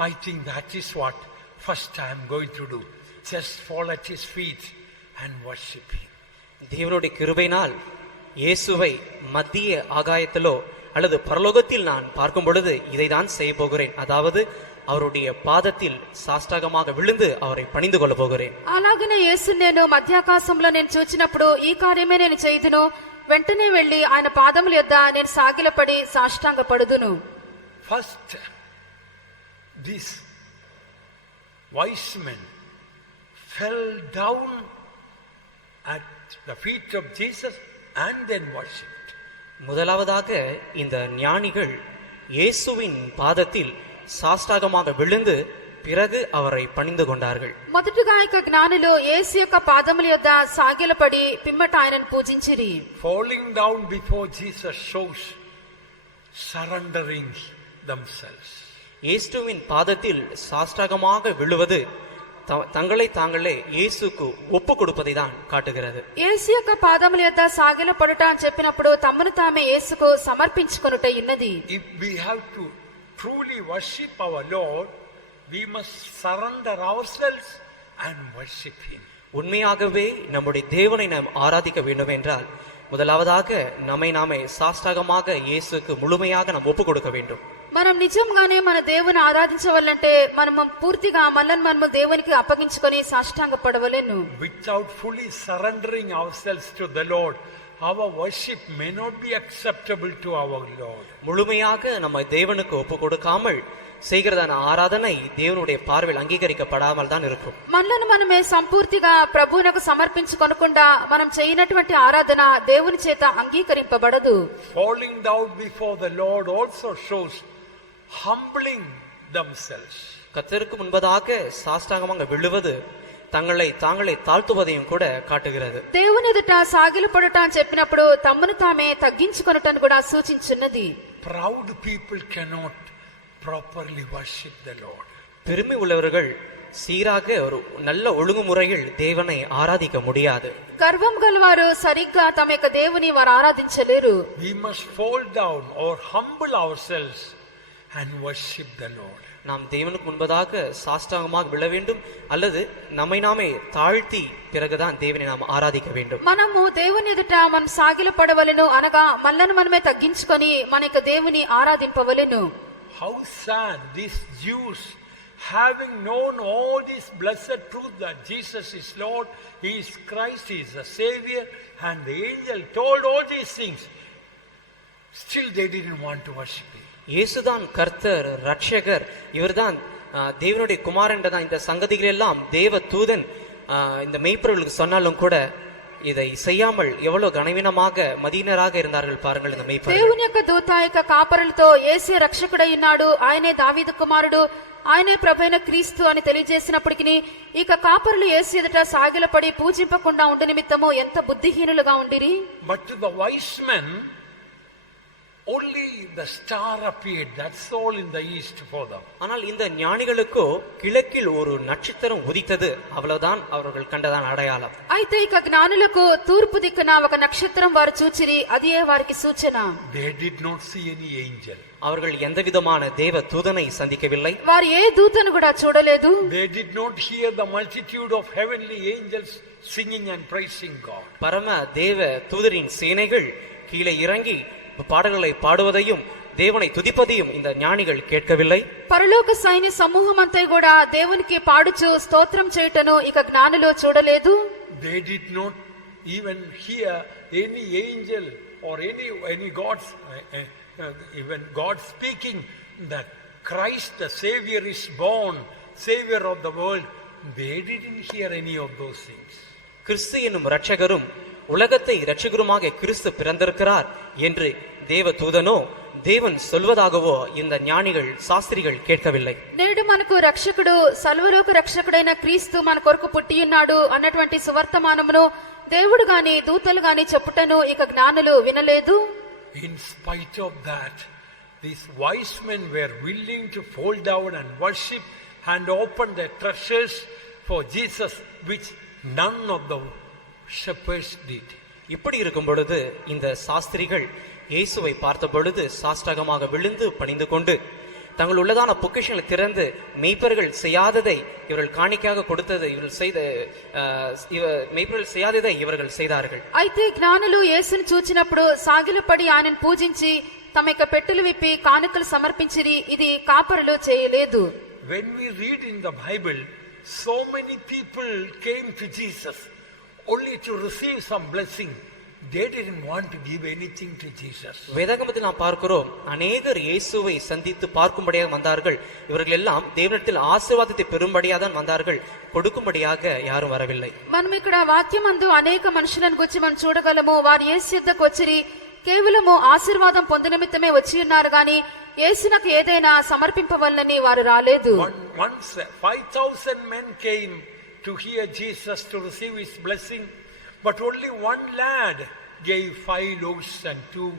I think that is what first I am going to do. Just fall at his feet and worship him. தேவனுடைய கிருபையினால் இயேசுவை மத்திய ஆகாயத்திலோ அல்லது பரலோகத்தில் நான் பார்க்கும் பொழுது இதைதான் செய்ய போகிறேன். அதாவது அவருடைய பாதத்தில் సాష్టాంగமாக విழுந்து அவரை పணிந்து கொள்ள పోகிறேன். అలాగనే యేసు నేను మధ్యాకాశంలో నేను చూచినప్పుడు ఈ కార్యమే నేను చేయుదును. వెంటనే వెళ్లి ఆయన పాదముల యొద్ద నేను సాగిలపడి సాష్టాంగపడుదును. First, these wise men fell down at the feet of Jesus and then worshipped. முதலாவதாக இந்த ஞானிகள் இயேசுவின் பாதத்தில் சாஷ்டாகமாக விழுந்து பிறகு அவரை பணிந்து கொண்டார்கள். మొదటిగా ఇక జ్ఞానులు యేసు యొక్క పాదముల యొద్ద సాగిలపడి పిమ్మట ఆయనను పూజించిరి. Falling down before Jesus shows surrendering themselves. இயேசுவின் பாதத்தில் சாஷ்டாகமாக விழுவது தங்களை தாங்களே இயேசுக்கு ஒப்பு கொடுப்பதை தான் காட்டுகிறது. యేసు యొక్క పాదముల యొద్ద సాగిలపడుట అని చెప్పినప్పుడు తమను తామే యేసుకు సమర్పించుకొనుట ఉన్నది. If we have to truly worship our Lord, we must surrender ourselves and worship Him. உண்மையாகவே நம்முடைய தேவனை நாம் ஆராதிக்க வேண்டும் என்றால் முதலாவதாக நம்மை நாமே சாஷ்டாகமாக இயேசுக்கு முழுமையாக நாம் ஒப்பு கொடுக்க வேண்டும். మనం నిజంగానే మన దేవుని ఆరాధించవాలంటే మనం పూర్తిగా మనము దేవునికి అప్పగించుకొని సాష్టాంగపడవలెను. Without fully surrendering ourselves to the Lord, our worship may not be acceptable to our Lord. முழுமையாக நம்ம தேவனுக்கு ஒப்பு கொடுக்காமல் செய்கிறதான ஆராதனை தேவனுடைய பார்வையில் அங்கீகரிக்கப்படாமல் தான் இருக்கும். మనలను మనమే సంపూర్తిగా ప్రభువునకు సమర్పించుకొనకుండా మనం చేయనటువంటి ఆరాధన దేవుని చేత అంగీకరింపబడదు. Falling down before the Lord also shows humbling themselves. கர்த்தருக்கு முன்பதாக சாஷ்டாங்கமாக விழுவது தங்களை தாங்களே தாழ்த்துவதையும் கூட காட்டுகிறது. దేవుని ఎదుట సాగిలపడుట అని చెప్పినప్పుడు తమను తామే తగ్గించుకొనుటను కూడా సూచించున్నది. Proud people cannot properly worship the Lord. பெருமை உள்ளவர்கள் சீராக ஒரு நல்ல ஒழுங்குமுறையில் தேவனை ஆராதிக்க முடியாது. గర్వం గలవారు సరిగ్గా తమ యొక్క దేవుని వారు ఆరాధించలేరు. We must fall down or humble ourselves and worship the Lord. நாம் தேவனுக்கு முன்பதாக சாஷ்டாங்கமாக விழ வேண்டும் அல்லது நம்மை நாமே தாழ்த்தி பிறகுதான் தேவனை நாம் ஆராதிக்க வேண்டும். మనము దేవుని ఎదుట మనం సాగిలపడవలెను అనగా మనలను మనమే తగ్గించుకొని మన యొక్క దేవుని ఆరాధింపవలెను. How sad these Jews, having known all this blessed truth that Jesus is Lord, He is Christ, He is the Savior, and the angel told all these things, still they didn't want to worship Him. இயேசுதான் கர்த்தர் ரட்சகர், இவர்தான் தேவனுடைய குமாரன் தான் இந்த சங்கதிகள் எல்லாம் தேவ தூதன் இந்த மெய்ப்பொருளுக்கு சொன்னாலும் கூட இதை செய்யாமல் எவ்வளவு கனவீனமாக மதியினராக இருந்தார்கள் பாருங்கள். இந்த மெய்ப்பொருள் దేవుని యొక్క దూత యొక్క కాపరులతో యేసు రక్షకుడై ఉన్నాడు, ఆయనే దావీదు కుమారుడు, ఆయనే ప్రభువైన క్రీస్తు అని తెలియజేసినప్పటికీ ఇక కాపరులు యేసు ఎదుట సాగిలపడి పూజింపకుండా ఉండు నిమిత్తము ఎంత బుద్ధిహీనులుగా ఉండిరి. But to the wise men only the star appeared, that's all in the east for them. ஆனால் இந்த ஞானிகளுக்கோ கிழக்கில் ஒரு நட்சத்திரம் உதித்தது, அவ்வளவுதான் அவர்கள் கண்டதான் அடையாளம். అయితే ఇక జ్ఞానులకు తూర్పు దిక్కున ఒక నక్షత్రం వారు చూచిరి, అదే వారికి సూచన. They did not see any angel. அவர்கள் எந்த விதமான தேவ தூதனை சந்திக்கவில்லை. వారు ఏ దూతను కూడా చూడలేదు. They did not hear the multitude of heavenly angels singing and praising God. பரம தேவ தூதரின் சேனைகள் கீழே இறங்கி பாடல்களை பாடுவதையும் தேவனை துதிப்பதையும் இந்த ஞானிகள் கேட்கவில்லை. పరలోక సైన్య సమూహం అంతా కూడా దేవునికి పాడుచు స్తోత్రం చేయుటను ఇక జ్ఞానులు చూడలేదు. They did not even hear any angel or any gods, even God speaking that Christ the Savior is born, Savior of the world. They didn't hear any of those things. கிறிஸ்து என்னும் இரட்சகரும் உலகத்தை இரட்சகருமாக கிறிஸ்து பிறந்திருக்கிறார் என்று தேவ தூதனோ தேவன் சொல்வதாகவோ இந்த ஞானிகள் சாஸ்திரிகள் கேட்கவில்லை. నేడు మనకు రక్షకుడు సర్వలోక రక్షకుడైన క్రీస్తు మన కొరకు పుట్టి ఉన్నాడు అన్నటువంటి సువర్తమానమును దేవుడు గాని దూతలు గాని చెప్పుటను ఇక జ్ఞానులు వినలేదు. In spite of that, these wise men were willing to fall down and worship and open their treasures for Jesus, which none of the shepherds did. இப்படி இருக்கும் பொழுது இந்த சாஸ்திரிகள் இயேசுவை பார்த்த பொழுது சாஷ்டாகமாக விழுந்து பணிந்து கொண்டு தங்கள் உள்ளதான பொக்கிஷங்களை திறந்து மெய்ப்பர்கள் செய்யாததை இவர்கள் காணிக்கையாக கொடுத்தது இவர்கள் செய்த மெய்ப்பர்கள் செய்யாததை இவர்கள் செய்தார்கள். అయితే జ్ఞానులు యేసును చూచినప్పుడు సాగిలపడి ఆయనను పూజించి తమ యొక్క పెట్టెలు విప్పి కానుకలు సమర్పించిరి, ఇది కాపరులు చేయలేదు. When we read in the Bible, so many people came to Jesus only to receive some blessing. They didn't want to give anything to Jesus. வேதாகமத்தில் நாம் பார்க்கிறோம், அநேகர் இயேசுவை சந்தித்து பார்க்கும்படியாக வந்தார்கள். இவர்கள் எல்லாம் தேவனிடத்தில் ஆசீர்வாதத்தை பெறும்படியாக தான் வந்தார்கள், கொடுக்கும்படியாக யாரும் வரவில்லை. మనం ఇక్కడ వాక్యమందు అనేక మనుషులను గురించి మనం చూడగలము. వారు యేసు యొద్దకు వచ్చిరి కేవలము ఆశీర్వాదం పొందు నిమిత్తమే వచ్చి ఉన్నారు గాని యేసునకు ఏదైనా సమర్పింపవలనని వారు రాలేదు. Once 5,000 men came to hear Jesus, to receive his blessing, but only one lad gave 5 loaves and 2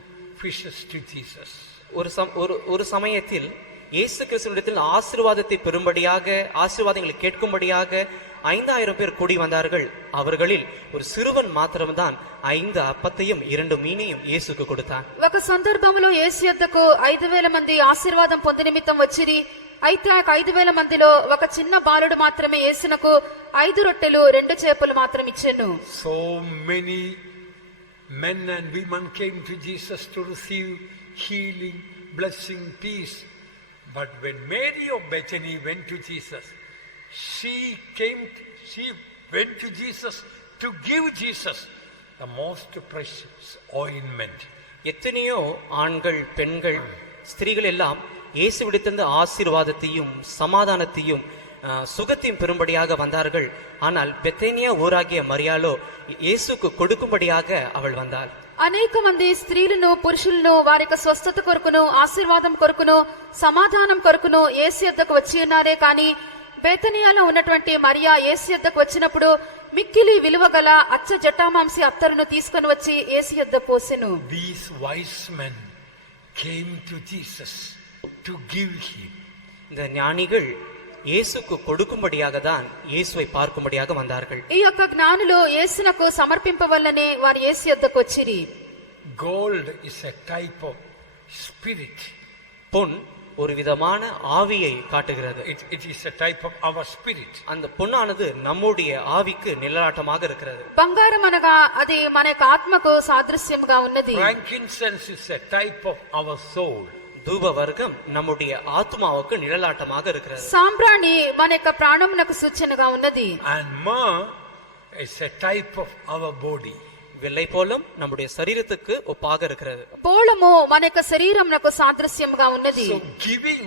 fishes to Jesus. ஒரு சமயத்தில் இயேசு கிறிஸ்துவிடத்தில் ஆசீர்வாதத்தை பெறும்படியாக, ஆசீர்வாதங்களை கேட்கும்படியாக 5,000 பேர் கூடி வந்தார்கள். அவர்களில் ஒரு சிறுவன் மாத்திரம்தான் 5 அப்பத்தையும் 2 மீனையும் இயேசுக்கு கொடுத்தான். ఒక సందర్భంలో యేసు యొద్దకు 5,000 మంది ఆశీర్వాదం పొందు నిమిత్తం వచ్చిరి. అయితే ఆ 5,000 మందిలో ఒక చిన్న బాలుడు మాత్రమే యేసునకు 5 రొట్టెలు 2 చేపలు మాత్రం ఇచ్చెను. So many men and women came to Jesus to receive healing, blessing, peace. But when Mary of Bethany went to Jesus, she went to Jesus to give Jesus the most precious ointment. எத்தனையோ ஆண்கள், பெண்கள், ஸ்திரீகள் எல்லாம் இயேசுவிடத்திலிருந்து ஆசீர்வாதத்தையும் சமாதானத்தையும் சுகத்தையும் பெறும்படியாக வந்தார்கள். ஆனால் பெத்தேனியா ஊராகிய மரியாளோ இயேசுக்கு கொடுக்கும்படியாக அவள் வந்தாள். అనేక మంది స్త్రీలను, పురుషులను వారి యొక్క స్వస్థత కొరకును, ఆశీర్వాదం కొరకును, సమాధానం కొరకును యేసు యొద్దకు వచ్చి ఉన్నారే కానీ బేతనియాలో ఉన్నటువంటి మరియా యేసు యొద్దకు వచ్చినప్పుడు మిక్కిలి విలువ గల అచ్చ జటామాంసి అత్తరును తీసుకొని వచ్చి యేసు యొద్ద పోసెను. These wise men came to Jesus to give him. இந்த ஞானிகள் இயேசுக்கு கொடுக்கும்படியாக தான் இயேசுவை பார்க்கும்படியாக வந்தார்கள். ఈ యొక్క జ్ఞానులు యేసునకు సమర్పింపవల్లనే వారు యేసు యొద్దకు వచ్చిరి. Gold is a type of spirit. பொன் ஒரு விதமான ஆவியை காட்டுகிறது. It is a type of our spirit. அந்த பொன்னானது நம்முடைய ஆவிக்கு நிழலாட்டமாக இருக்கிறது. బంగారం అనగా అది మన యొక్క ఆత్మకు సాదృశ్యంగా ఉన్నది. Frankincense is a type of our soul. தூப வர்க்கம் நம்முடைய ஆத்மாவுக்கு நிழலாட்டமாக இருக்கிறது. సాంబ్రాణి మన యొక్క ప్రాణమునకు సూచనగా ఉన్నది. And myrrh is a type of our body. வெள்ளை போலம் நம்முடைய சரீரத்துக்கு ஒப்பாக இருக்கிறது. బోళము మన యొక్క శరీరమునకు సాదృశ్యంగా ఉన్నది. So giving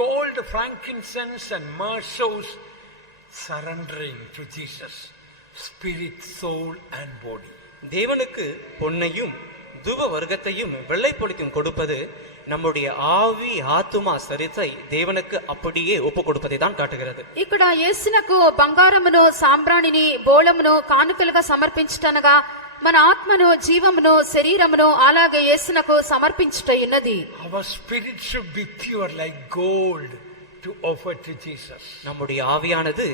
gold, frankincense and myrrh shows surrendering to Jesus, spirit, soul and body. தேவனுக்கு பொன்னையும் தூப வர்க்கத்தையும் வெள்ளை பொலிக்கும் கொடுப்பது நம்முடைய ஆவி, ஆத்துமா, சரீரத்தை தேவனுக்கு அப்படியே ஒப்பு கொடுப்பதை தான் காட்டுகிறது. ఇక్కడ యేసునకు బంగారమును, సాంబ్రాణిని, బోళమును కానుకలుగా సమర్పించుటనగా మన ఆత్మను, జీవమును, శరీరమును అలాగే యేసునకు సమర్పించుటయున్నది. Our spirit should be pure like gold to offer to Jesus. நம்முடைய ஆவியானது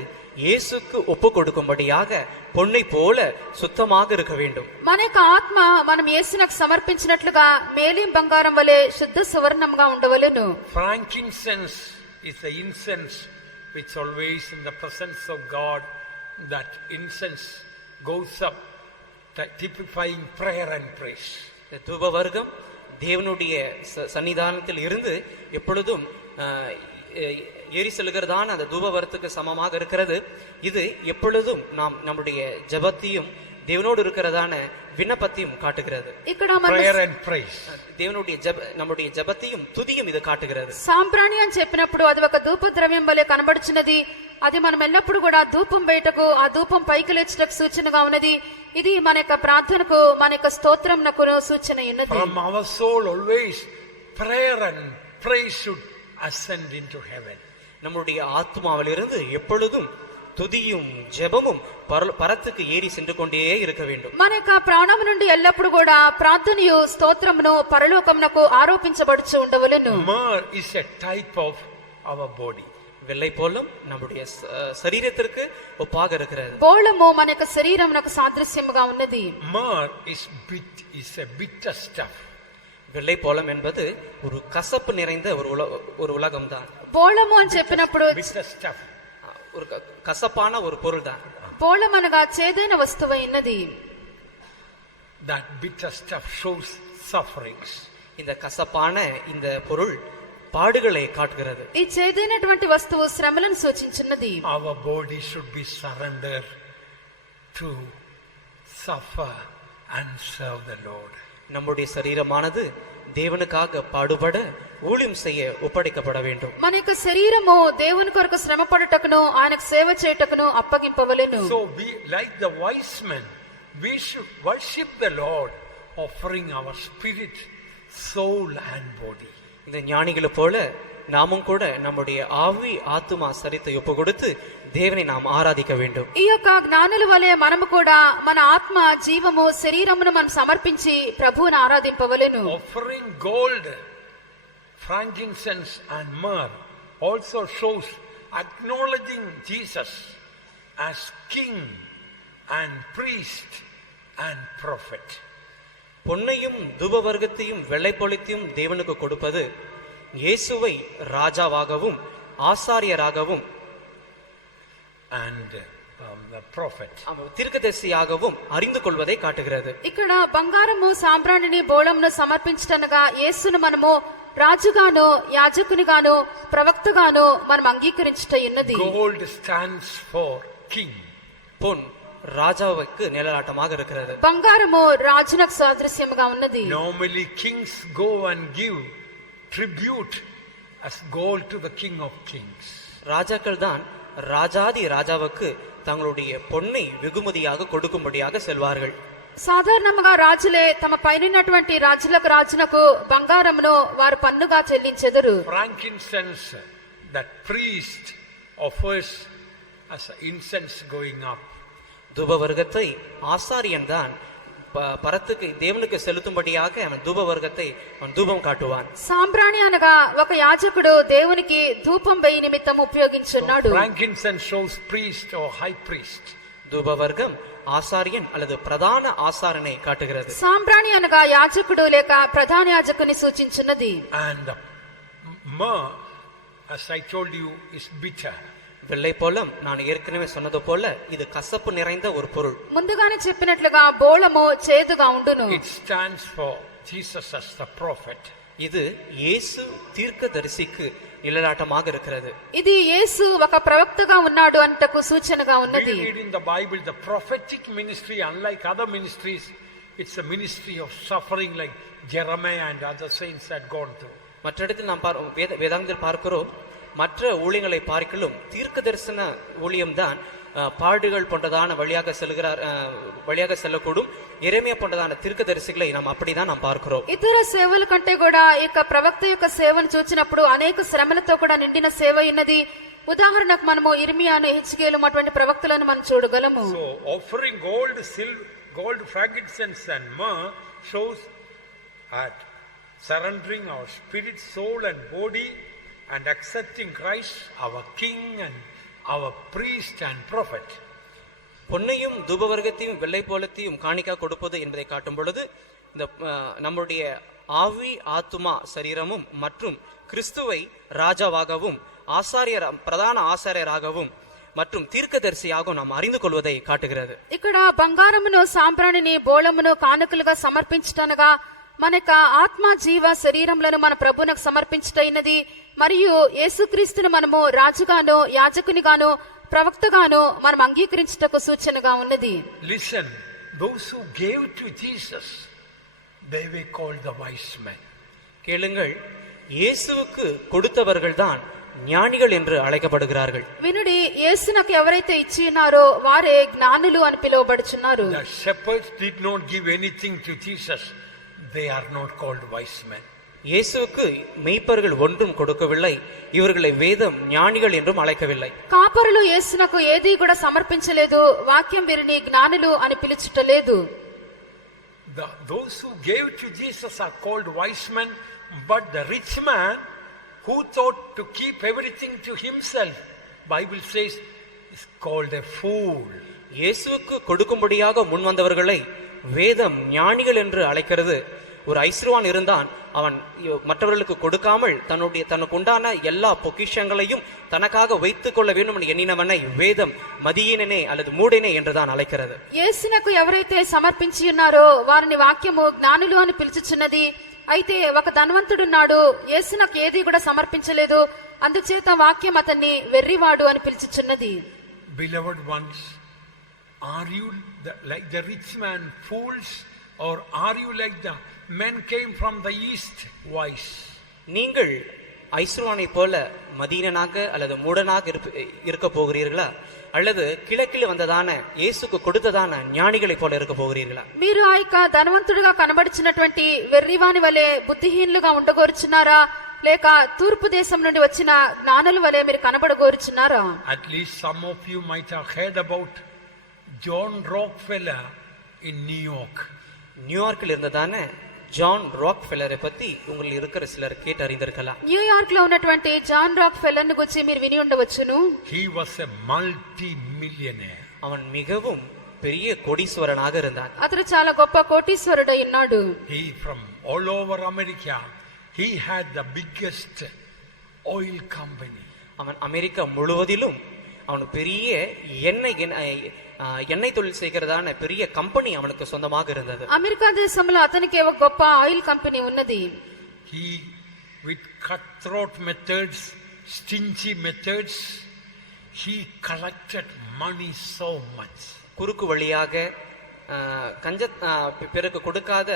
இயேசுக்கு ஒப்பு கொடுக்கும்படியாக பொன்னை போல சுத்தமாக இருக்க வேண்டும். మన యొక్క ఆత్మ మనం యేసునకు సమర్పించినట్లుగా మేలిం బంగారం వలె శుద్ధ సువర్ణంగా ఉండవలెను. Frankincense is the incense which always in the presence of God, that incense goes up, typifying prayer and praise. தூப வர்க்கம் தேவனுடைய சன்னிதானத்தில் இருந்து எப்பொழுதும் ஏறி செல்கிறதான அந்த தூபவரத்துக்கு சமமாக இருக்கிறது. இது எப்பொழுதும் நாம் நம்முடைய ஜெபத்தையும் தேவனோடு இருக்கிறதான விண்ணப்பத்தையும் காட்டுகிறது. prayer and praise. దేవునుடைய நம்முடைய జపத்தையும் துதியும் ఇది కాட்டுகிறது. సాంబ్రాణి అని చెప్పినప్పుడు అది ఒక ధూప ద్రవ్యం వలె కనబడుచున్నది. అది మనం ఎల్లప్పుడు కూడా ధూపం వేయటకు, ఆ ధూపం పైకి లేచుటకు సూచనగా ఉన్నది. ఇది మన యొక్క ప్రార్థనకు, మన యొక్క స్తోత్రంనకు సూచన ఉన్నది. From our soul always prayer and praise should ascend into heaven. நம்முடைய ஆத்மாவிலிருந்து எப்பொழுதும் துதியும் ஜெபமும் பரத்துக்கு ஏறி சென்று கொண்டே இருக்க வேண்டும். మన యొక్క ప్రాణము నుండి ఎల్లప్పుడు కూడా ప్రార్థనయు స్తోత్రమును పరలోకమునకు ఆరోపించబడుచు ఉండవలెను. Myrrh is a type of our body. வெள்ளை போலம் நம்முடைய శరీరத்திற்கு ஒப்பாக இருக்கிறது. బోళము మన యొక్క శరీరమునకు సాదృశ్యముగా ఉన్నది. Myrrh is a bitter stuff. வெள்ளை போலம் என்பது ஒரு கசப்பு நிறைந்த ஒரு உலகம் தான். బోళము అని చెప్పినప్పుడు bitter stuff, ஒரு கசப்பான ஒரு பொருள் தான். బోళం అనగా చేదైన వస్తువు ఉన్నది. that bitter stuff shows sufferings. இந்த கசப்பான இந்த பொருள் பாடுகளை காட்டுகிறது. ఈ చేదైనటువంటి వస్తువు శ్రమలను సూచించున్నది. Our body should be surrendered to suffer and serve the Lord. நம்முடைய சரீரமானது தேவனுக்காக பாடுபட ஊழியம் செய்ய ஒப்படைக்கப்பட வேண்டும். మన యొక్క శరీరము దేవుని కొరకు శ్రమ పడుటకును, ఆయనకు సేవ చేయుటకును అప్పగింపవలెను. So we, like the wise men, we should worship the Lord offering our spirit, soul and body. இந்த ஞானிகளை போல நாமும் கூட நம்முடைய ஆவி ஆத்துமா சரீரத்தை ஒப்பு கொடுத்து దేవుని நாம் ఆరాధిక வேண்டும். ఈ యొక్క జ్ఞానుల వలె మనము కూడా మన ఆత్మ జీవము శరీరమును మనం సమర్పించి ప్రభువును ఆరాధింపవలెను. Offering gold, frankincense and myrrh also shows acknowledging Jesus as king and priest and prophet. பொன்னையும் தூபவர்க்கத்தையும் வெள்ளைப்பொலித்தையும் தேவனுக்கு கொடுப்பது இயேசுவை ராஜாவாகவும் ஆசாரியராகவும் and the prophet. தீர்க்கதரிசியாகவும் அறிந்து கொள்வதை காட்டுகிறது. ఇక్కడ బంగారము సాంబ్రాణిని బోళమును సమర్పించటనగా యేసును మనము రాజుగాను యాజకునిగాను ప్రవక్తగాను మనం అంగీకరించుట ఉన్నది. Gold stands for king. பொன் ராஜாவுக்கு நிழலாட்டமாக இருக்கிறது. బంగారము రాజునకు సాదృశ్యముగా ఉన్నది. Normally kings go and give tribute as gold to the king of kings. ராஜாக்கள் தான் ராஜாதி ராஜாவுக்கு தங்களுடைய பொன்னை வெகுமதியாக கொடுக்கும்படியாக செல்வார்கள். సాధారణంగా రాజులే తమ పైనటువంటి రాజులకు రాజునకు బంగారమును వారు పన్నుగా చెల్లించెదరు. Frankincense, that priest offers as incense going up. தூபவர்க்கத்தை ஆசாரியன் தான் பரத்துக்கு தேவனுக்கு செலுத்தும்படியாக அவன் தூபவர்க்கத்தை அவன் தூபம் காட்டுவான். సాంబ్రాణి అనగా ఒక యాజకుడు దేవునికి ధూపం వేయి నిమిత్తం ఉపయోగించున్నాడు. Frankincense shows priest or high priest. தூபவர்க்கம் ஆசாரியன் அல்லது பிரதான ஆசாரனை காட்டுகிறது. సాంబ్రాణి అనగా యాజకుడు లేక ప్రధాన యాజకుని సూచించున్నది. And myrrh, as I told you, is bitter. வெள்ளைப்போளம் நான் ஏற்கனவே சொன்னது போல இது கசப்பு நிறைந்த ஒரு பொருள். ముందుగానే చెప్పినట్లుగా బోళము చేదుగా ఉండును. It stands for Jesus as the prophet. இது இயேசு தீர்க்கதரிசிக்கு நிழலாட்டமாக இருக்கிறது. ఇది యేసు ఒక ప్రవక్తగా ఉన్నాడు అంటకు సూచనగా ఉన్నది. We read in the Bible the prophetic ministry, unlike other ministries, it's a ministry of suffering like Jeremiah and other saints had gone through. மற்ற இடத்தில் நாம் வேதாந்தத்தில் பார்க்கிறோம், மற்ற ஊழியங்களை பார்க்கலும் தீர்க்க தரிசன ஊழியம்தான் பாடுகள் போன்றதான வழியாக செல்லக்கூடும். எரேமியா போன்றதான தீர்க்கதரிசிகளை நாம் அப்படிதான் நாம் பார்க்கிறோம். ఇతర సేవల కంటే కూడా ఈ ప్రవక్త యొక్క సేవను చూచినప్పుడు అనేక శ్రమలతో కూడా నిండిన సేవ ఉన్నది. ఉదాహరణకు మనము ఇర్మియాను హెచ్కేలు అటువంటి ప్రవక్తలను మనం చూడగలము. So offering gold, silver, gold, frankincense and myrrh shows at surrendering our spirit, soul and body and accepting Christ our king and our priest and prophet. பொன்னையும் தூபவர்க்கத்தையும் வெள்ளைப்போளத்தையும் காணிக்கா கொடுப்பது என்பதை காட்டும் பொழுது இந்த நம்முடைய ஆவி ஆத்துமா சரீரமும் மற்றும் கிறிஸ்துவை ராஜாவாகவும் பிரதான ஆசாரியராகவும் மற்றும் தீர்க்கதரிசியாகவும் நாம் அறிந்து கொள்வதை காட்டுகிறது. ఇక్కడ బంగారమును సాంబ్రాణిని బోళమును కానుకలుగా సమర్పించటనగా మనక ఆత్మ జీవ శరీరములను మన ప్రభువునకు సమర్పించటైనది. మరియు యేసుక్రీస్తును మనము రాజుగాను యాజకునిగాను ప్రవక్తగాను మనం అంగీకరించుటకు సూచనగా ఉన్నది. Listen, those who gave to Jesus, they were called the wise men. கேளுங்கள், இயேசுவுக்கு கொடுத்தவர்கள் தான் ஞானிகள் என்று அழைக்கப்படுகிறார்கள். వినుడి, యేసునకు ఎవరైతే ఇచ్చినారో వారే జ్ఞానులు అని పిలువబడుచున్నారు. The shepherds did not give anything to Jesus. They are not called wise men. இயேசுவுக்கு மெய்ப்பர்கள் ஒன்றும் கொடுக்கவில்லை, இவர்களை வேதம் ஞானிகள் என்றும் அழைக்கவில்லை. కాపరులు యేసునకు ఏది కూడా సమర్పించలేదు, వాక్యం వీరిని జ్ఞానులు అని పిలుచుటలేదు. Those who gave to Jesus are called wise men, but the rich man who thought to keep everything to himself, Bible says, is called a fool. இயேசுவுக்கு கொடுக்கும்படியாக முன் வந்தவர்களை வேதம் ஞானிகள் என்று அழைக்கிறது. ஒரு ஐஸ்வர்யவான் இருந்தான், அவன் மற்றவர்களுக்கு கொடுக்காமல் தனக்கு உண்டான எல்லா பொக்கிஷங்களையும் தனக்காக வைத்துக் கொள்ள வேண்டும் என்று எண்ணினவனை வேதம் மதியீனனே அல்லது மூடனே என்றுதான் அழைக்கிறது. యేసునకు ఎవరైతే సమర్పించి ఉన్నారో వారిని వాక్యము జ్ఞానులు అని పిలుచుచున్నది. అయితే ఒక ధనవంతుడున్నాడు, యేసునకు ఏది కూడా సమర్పించలేదు, అందుచేత వాక్యం అతన్ని వెర్రివాడు అని పిలుచుచున్నది. Beloved ones, are you like the rich man, fools, or are you like the men came from the east, wise? நீங்கள் ஐஸ்வர்யவானை போல மதீனனாக அல்லது மூடனாக இருக்க போகிறீர்களா, அல்லது கிழக்கில் வந்ததான இயேசுக்கு கொடுத்ததான ஞానిகளை పోల இருக்க పోகிறீர்களா? మీరు ఆ యొక్క ధనవంతుడిగా కనబడుచున్నటువంటి వెర్రివాని వలె బుద్ధిహీనులుగా ఉండగోరుచున్నారా, లేక తూర్పు దేశం నుండి వచ్చిన జ్ఞానుల వలె మీరు కనబడగోరుచున్నారా? At least some of you might have heard about John Rockefeller in New York. நியூயார்க்கில் இருந்ததான ஜான் ராக் ஃபெல்லரை பத்தி உங்களில் இருக்கிற சிலர் கேட்டு அறிந்திருக்கலாம். న్యూయార్క్ లో ఉన్నటువంటి జాన్ రాక్ ఫెల్లర్ ను గురించి మీరు విని ఉండవచ్చును. He was a multi-millionaire. அவன் மிகவும் பெரிய கோடீஸ்வரனாக இருந்தான். అతడు చాలా గొప్ప కోటీశ్వరుడై ఉన్నాడు. He from all over America, he had the biggest oil company. அவன் அமெரிக்கா முழுவதிலும் அவன் பெரிய எண்ணெய் தொழில் செய்கிறதான பெரிய கம்பெனி அவனுக்கு சொந்தமாக இருந்தது. అమెరికా దేశంలో అతనికి ఒక గొప్ప ఆయిల్ కంపెనీ ఉన్నది. He with cutthroat methods, stingy methods, he collected money so much. குறுக்கு வழியாக பிறகு கொடுக்காத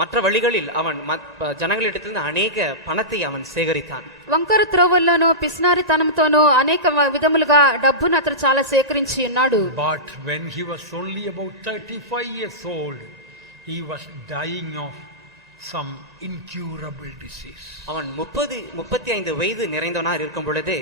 மற்ற வழிகளில் அவன் ஜனங்களிடத்திலிருந்து அநேக பணத்தை அவன் சேகரித்தான். వంకర త్రోవల్లోనూ పిసినారితనంతోనూ అనేక విధములుగా డబ్బును అతడు చాలా సేకరించి ఉన్నాడు. But when he was only about 35 years old, he was dying of some incurable disease. அவன் 35 வயது நிறைந்தவனாக இருக்கும் பொழுதே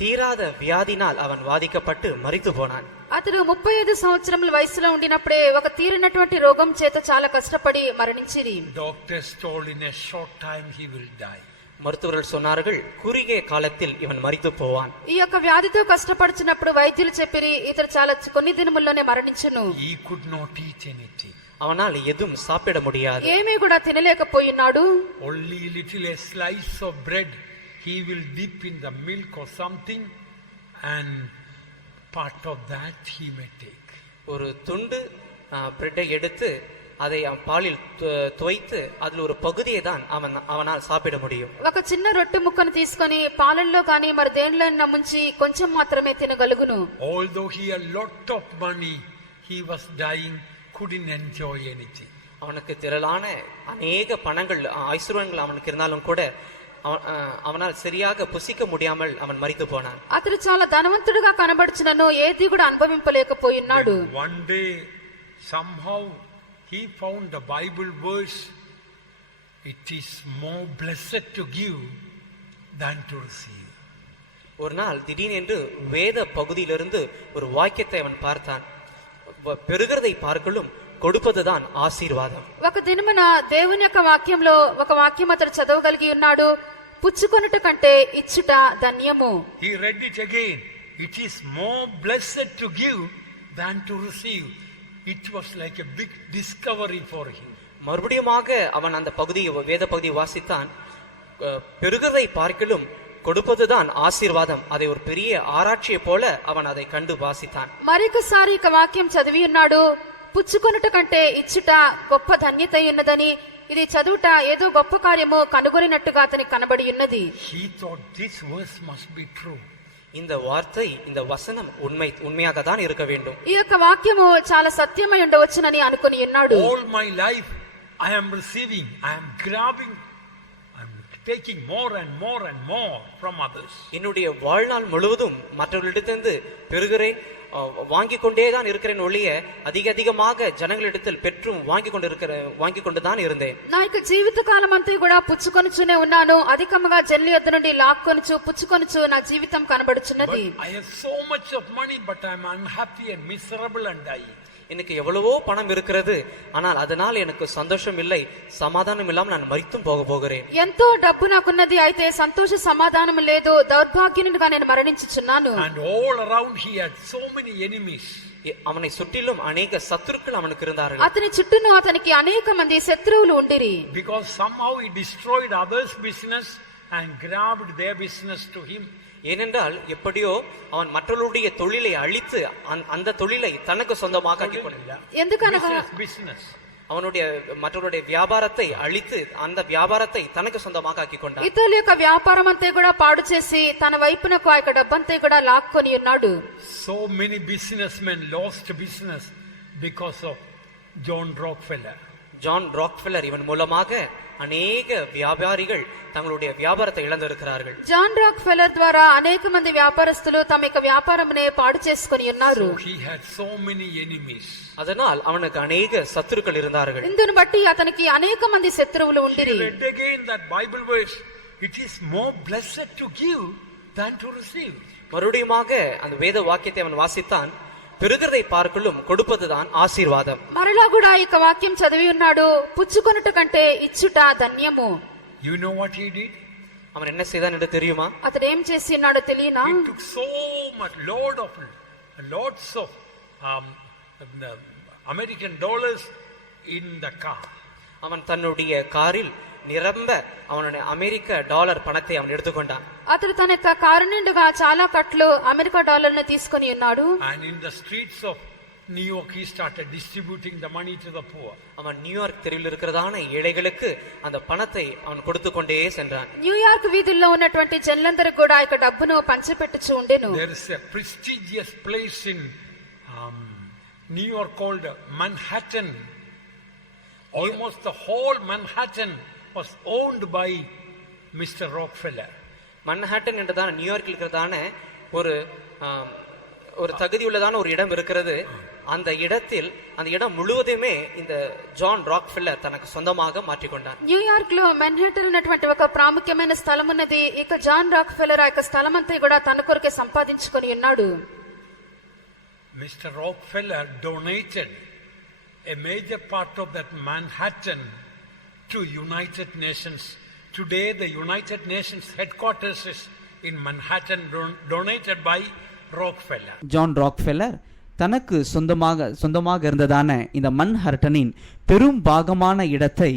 தீராத வியாதினால் அவன் வாதிக்கப்பட்டு மரித்து போனான். అతడు 35 సంవత్సరముల వయసులో ఉండినప్పుడే ఒక తీరినటువంటి రోగం చేత చాలా కష్టపడి మరణించింది. Doctors told in a short time he will die. மருத்துவர்கள் சொன்னார்கள் குறுகிய காலத்தில் இவன் மரித்து போவான். ఈ యొక్క వ్యాధితో కష్టపడుచున్నప్పుడు వైద్యులు చెప్పిరి ఇతడు చాలా కొన్ని దినముల్లోనే మరణించును. He could not eat anything. அவனால் எதுவும் சாப்பிட முடியாது. ఏమీ కూడా తినలేకపోయినాడు. Only little a slice of bread he will dip in the milk or something, and part of that he may take. ஒரு துண்டு பிரெட்டை எடுத்து அதை பாலில் தோய்த்து அதில் ஒரு பகுதியை தான் அவனால் சாப்பிட முடியும். ఒక చిన్న రొట్టె ముక్కను తీసుకొని పాలల్లో కానీ మరి దేనిలో ముంచి కొంచెం మాత్రమే తినగలుగును. Although he had lot of money, he was dying, couldn't enjoy anything. அவனுக்கு திரளான அநேக பணங்கள் ஐஸ்வர்யங்கள் அவனுக்கு இருந்தாலும் கூட அவனால் சரியாக புசிக்க முடியாமல் அவன் மரித்து போனான். అతడు చాలా ధనవంతుడిగా కనబడుచునను ఏది కూడా అనుభవింపలేకపోయినాడు. One day somehow he found the Bible verse, it is more blessed to give than to receive. ஒரு நாள் திடீரென்று வேத பகுதியிலிருந்து ஒரு வாக்கியத்தை அவன் பார்த்தான். பெறுகிறதை பார்க்கலும் கொடுப்பதுதான் ஆசீர்வாதம். ఒక దినమున దేవుని యొక్క వాక్యంలో ఒక వాక్యం అతడు చదవగలిగి ఉన్నాడు. పుచ్చుకొనుట కంటే ఇచ్చుట ధన్యము. He read it again. It is more blessed to give than to receive. It was like a big discovery for him. மறுபடியுமாக அவன் அந்த வேத பகுதியை வாசித்தான். பெறுகிறதை பார்க்கலும் கொடுப்பதுதான் ஆசீர்வாதம். அதை ஒரு பெரிய ஆராய்ச்சியை போல அவன் அதை கண்டு வாசித்தான். మరొకసారి ఇక వాక్యం చదివి ఉన్నాడు. పుచ్చుకొనుట కంటే ఇచ్చుట గొప్ప ధన్యత ఉన్నదని, ఇది చదువుట ఏదో గొప్ప కార్యము కనుగొనినట్టుగా అతనికి కనబడి ఉన్నది. He thought this verse must be true. இந்த வார்த்தை, இந்த வசனம் உண்மையாக தான் இருக்க வேண்டும். ఈ యొక్క వాక్యము చాలా సత్యమై ఉండవచ్చునని అనుకుని ఉన్నాడు. All my life I am receiving, I am grabbing, I am taking more and more and more from others. என்னுடைய வாழ்நாள் முழுவதும் மற்றவர்களிடத்திலிருந்து பெறுகிறேன், வாங்கி கொண்டேதான் இருக்கிறேன் ஒழிய அதிகமாக ஜனங்களிடத்தில் பெற்றும் வாங்கி கொண்டுதான் இருந்தேன். నా యొక్క జీవిత కాలం అంతా కూడా పుచ్చుకొనుచునే ఉన్నాను. అధికముగా జనుల యొద్ద నుండి లాక్కొనుచు పుచ్చుకొనుచు నా జీవితం కనబడుచున్నది. I have so much of money, but I am unhappy and miserable and dying. எனக்கு எவ்வளவோ பணம் இருக்கிறது, ஆனால் அதனால் எனக்கு சந்தோஷம் இல்லை, சமாதானம் இல்லாமல் நான் மரித்தும் போகிறேன். ఎంతో డబ్బు నాకున్నది, అయితే సంతోష సమాధానం లేదు, దౌర్భాగ్యునిగా నేను మరణించుచున్నాను. And all around he had so many enemies. அவனை சுற்றிலும் அநேக சத்துருக்கள் அவனுக்கு இருந்தார்கள். అతని చుట్టూను అతనికి అనేక మంది శత్రువులు ఉండిరి. Because somehow he destroyed others' business and grabbed their business to him. ஏனென்றால் எப்படியோ அவன் மற்றவர்களுடைய தொழிலை அழித்து அந்த தொழிலை தனக்கு சொந்தமாக ஆக்கி கொண்டான். ఎందుకనగా அவனுடைய மற்றவருடைய வியாபாரத்தை அழித்து அந்த வியாபாரத்தை தனக்கு சொந்தமாக ஆக்கி கொண்டான். ఇతరుల యొక్క వ్యాపారం అంతా కూడా పాడు చేసి తన వైపునకు ఆ యొక్క డబ్బంతా కూడా లాక్కొని ఉన్నాడు. So many businessmen lost business because of John Rockefeller. John Rockefeller இவன் மூலமாக அநேக வியாபாரிகள் தங்களுடைய வியாபாரத்தை இழந்திருக்கிறார்கள். జాన్ రాక్ ఫెల్లర్ ద్వారా అనేక మంది వ్యాపారస్తులు తమ యొక్క వ్యాపారమునే పాడు చేసుకొని ఉన్నారు. So he had so many enemies. அதனால் அவனுக்கு அநேக சத்துருக்கள் இருந்தார்கள். ఇందును బట్టి అతనికి అనేక మంది శత్రువులు ఉండిరి. He read again that Bible verse, it is more blessed to give than to receive. மறுபடியுமாக அந்த வேத வாக்கியத்தை அவன் வாசித்தான். பெறுகிறதை பார்க்கலும் கொடுப்பதுதான் ஆசீர்வாதம். మరలా కూడా ఈ వాక్యం చదివి ఉన్నాడు. పుచ్చుకొనుట కంటే ఇచ్చుట ధన్యము. You know what he did? அவன் என்ன செய்தான் என்று தெரியுமா? అతడు ఏం చేసి ఉన్నాడో తెలియనా? He took so much lots of the American dollars in the car. அவன் தன்னுடைய காரில் நிரம்ப அவனுடைய அமெரிக்க டாலர் பணத்தை அவன் எடுத்துக்கொண்டான். అతడు తన యొక్క కారు నిండుగా చాలా కట్లు అమెరికా డాలర్లను తీసుకొని ఉన్నాడు. And in the streets of New York he started distributing the money to the poor. அவன் நியூயார்க் தெருவில் இருக்கிறதான ஏழைகளுக்கு அந்த பணத்தை அவன் கொடுத்து கொண்டே சென்றான். న్యూయార్క్ వీధుల్లో ఉన్నటువంటి జనులందరికీ కూడా ఈ డబ్బును పంచిపెట్టుచు ఉండెను. There is a prestigious place in New York called Manhattan. Almost the whole Manhattan was owned by Mr. Rockefeller. Manhattan என்றதான நியூயார்க்கில் இருக்கிறதான ஒரு தகுதி உள்ளதான ஒரு இடம் இருக்கிறது. அந்த இடம் முழுவதுமே இந்த ஜான் ராக்ஃபெல்லர் தனக்கு சொந்தமாக மாற்றிக்கொண்டார். న్యూయార్క్ లో మెన్హాటన్ అనేటువంటి ఒక ప్రాముఖ్యమైన స్థలం ఉన్నది. ఇక జాన్ రాక్ఫెల్లర్ ఆ యొక్క స్థలం అంతా కూడా తన కొరకే సంపాదించుకొని ఉన్నాడు. Mr. Rockefeller donated a major part of that Manhattan to United Nations. Today the United Nations headquarters is in Manhattan, donated by Rockefeller. John Rockefeller தனக்கு சொந்தமாக இருந்ததான இந்த மன்ஹாட்டனின் பெரும் பாகமான இடத்தை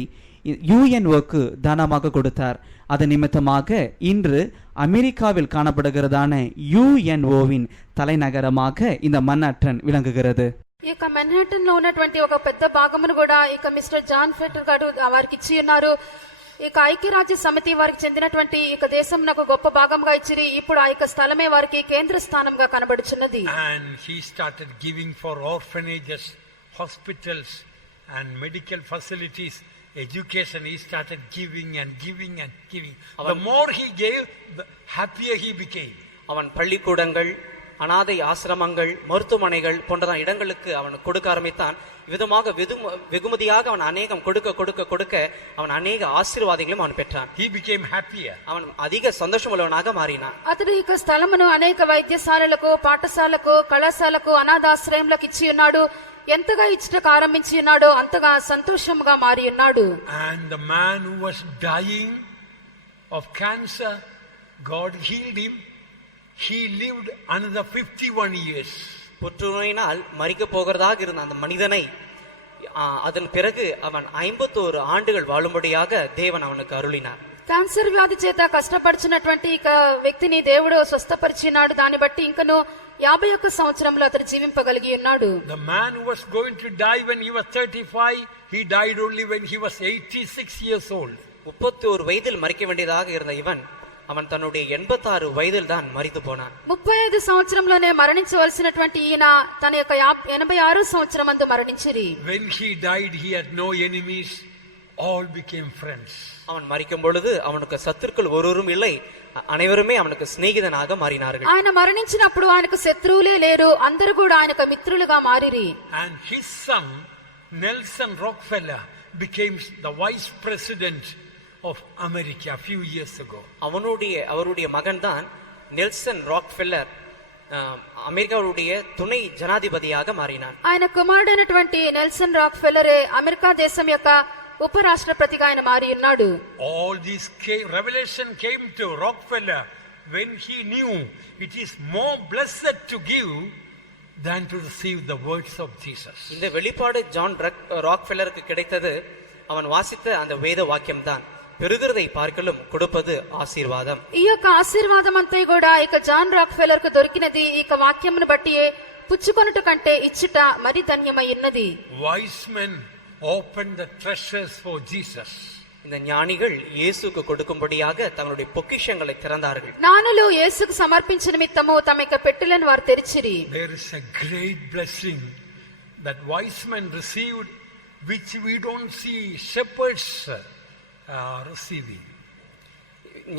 யுஎன்ஓக்கு தானமாக கொடுத்தார். அதன் நிமித்தமாக இன்று அமெரிக்காவில் காணப்படுகிறதான யுஎன்ஓவின் தலைநகரமாக இந்த மன்ஹாட்டன் விளங்குகிறது. ఇక మెన్హాటన్ లో ఉన్నటువంటి ఒక పెద్ద భాగమును కూడా ఇక మిస్టర్ జాన్ ఫెటర్ గారు వారికి ఇచ్చి ఉన్నారు. ఇక ఐక్యరాజ్య సమితి వారికి చెందినటువంటి ఇక దేశం నాకు గొప్ప భాగంగా ఇచ్చిరి. ఇప్పుడు ఆ యొక్క స్థలమే వారికి కేంద్ర స్థానంగా కనబడుచున్నది. And he started giving for orphanages, hospitals and medical facilities, education. He started giving and giving and giving. The more he gave, the happier he became. அவன் பள்ளிக்கூடங்கள், அனாதை ஆசிரமங்கள், மருத்துவமனைகள் போன்ற இடங்களுக்கு அவன் கொடுக்க ஆரம்பித்தான். விதமாக வெகுமதியாக அவன் அநேகம் கொடுக்க அவன் அநேக ஆசீர்வாதங்களையும் அவன் பெற்றான். He became happier. அவன் அதிக சந்தோஷம் உள்ளவனாக மாறினான். అతడు ఇక స్థలమును అనేక వైద్యశాలలకు, పాఠశాలకు, కళాశాలకు, అనాథాశ్రయంలకు ఇచ్చి ఉన్నాడు. ఎంతగా ఇచ్చటకు ఆరంభించి ఉన్నాడో అంతగా సంతోషముగా మారి ఉన్నాడు. And the man who was dying of cancer, God healed him. He lived another 51 years. புற்றுநோயினால் மரிக்க போகிறதாக இருந்த அந்த மனிதனை அதன் பிறகு அவன் 51 ஆண்டுகள் வாழும்படியாக தேவன் அவனுக்கு அருளினார். క్యాన్సర్ వ్యాధి చేత కష్టపడుచున్నటువంటి ఇక వ్యక్తిని దేవుడు స్వస్థపరిచినాడు. దాన్ని బట్టి ఇంకను 51 సంవత్సరంలో అతడు జీవింపగలిగి ఉన్నాడు. The man who was going to die when he was 35, he died only when he was 86 years old. 31 வயதில் மரிக்க வேண்டியதாக இருந்த இவன் அவன் தன்னுடைய 86 வயதில் தான் மரித்து போனான். 35 సంవత్సరంలోనే మరణించవలసినటువంటి ఈయన తన యొక్క 86 సంవత్సరమందు మరణించిరి. When he died, he had no enemies. All became friends. அவன் மரிக்கும் பொழுது அவனுக்கு சத்துருக்கள் ஒருவரும் இல்லை. அனைவருமே அவனுக்கு சிநேகிதனாக மாறினார்கள். ఆయన మరణించినప్పుడు ఆయనకు శత్రువులే లేరు. అందరూ కూడా ఆయనకు మిత్రులుగా మారిరి. And his son Nelson Rockefeller became the vice president of America a few years ago. அவருடைய மகன் தான் நெல்சன் ராக்ஃபெல்லர் அமெரிக்காவுடைய துணை ஜனாதிபதியாக மாறினார். ఆయన కుమారుడైనటువంటి నెల్సన్ రాక్ఫెల్లర్ అమెరికా దేశం యొక్క ఉపరాష్ట్రపతిగా ఆయన మారి ఉన్నాడు. All this revelation came to Rockefeller when he knew it is more blessed to give than to receive the words of Jesus. இந்த வெளிப்பாடு ஜான் ராக்ஃபெல்லருக்கு கிடைத்தது அவன் வாசித்த அந்த வேத வாக்கியம் தான். பெறுகிறதை பார்க்கலும் கொடுப்பது ஆசீர்வாదம். ఈ యొక్క ఆశీర్వాదం అంతా కూడా ఇక జాన్ రాక్ఫెల్లర్ కు దొరికినది ఇక వాక్యమును బట్టి పుచ్చుకొనుట కంటే ఇచ్చుట మరి ధన్యమై ఉన్నది. Wise men opened the treasures for Jesus. இந்த ஞானிகள் இயேசுக்கு கொடுக்கும்படியாக தங்களுடைய பொக்கிஷங்களை திறந்தார்கள். జ్ఞానులు యేసుకు సమర్పించిన నిమిత్తము తమ యొక్క పెట్టెలను వారు తెరిచిరి. There is a great blessing that wise men received, which we don't see shepherds receiving.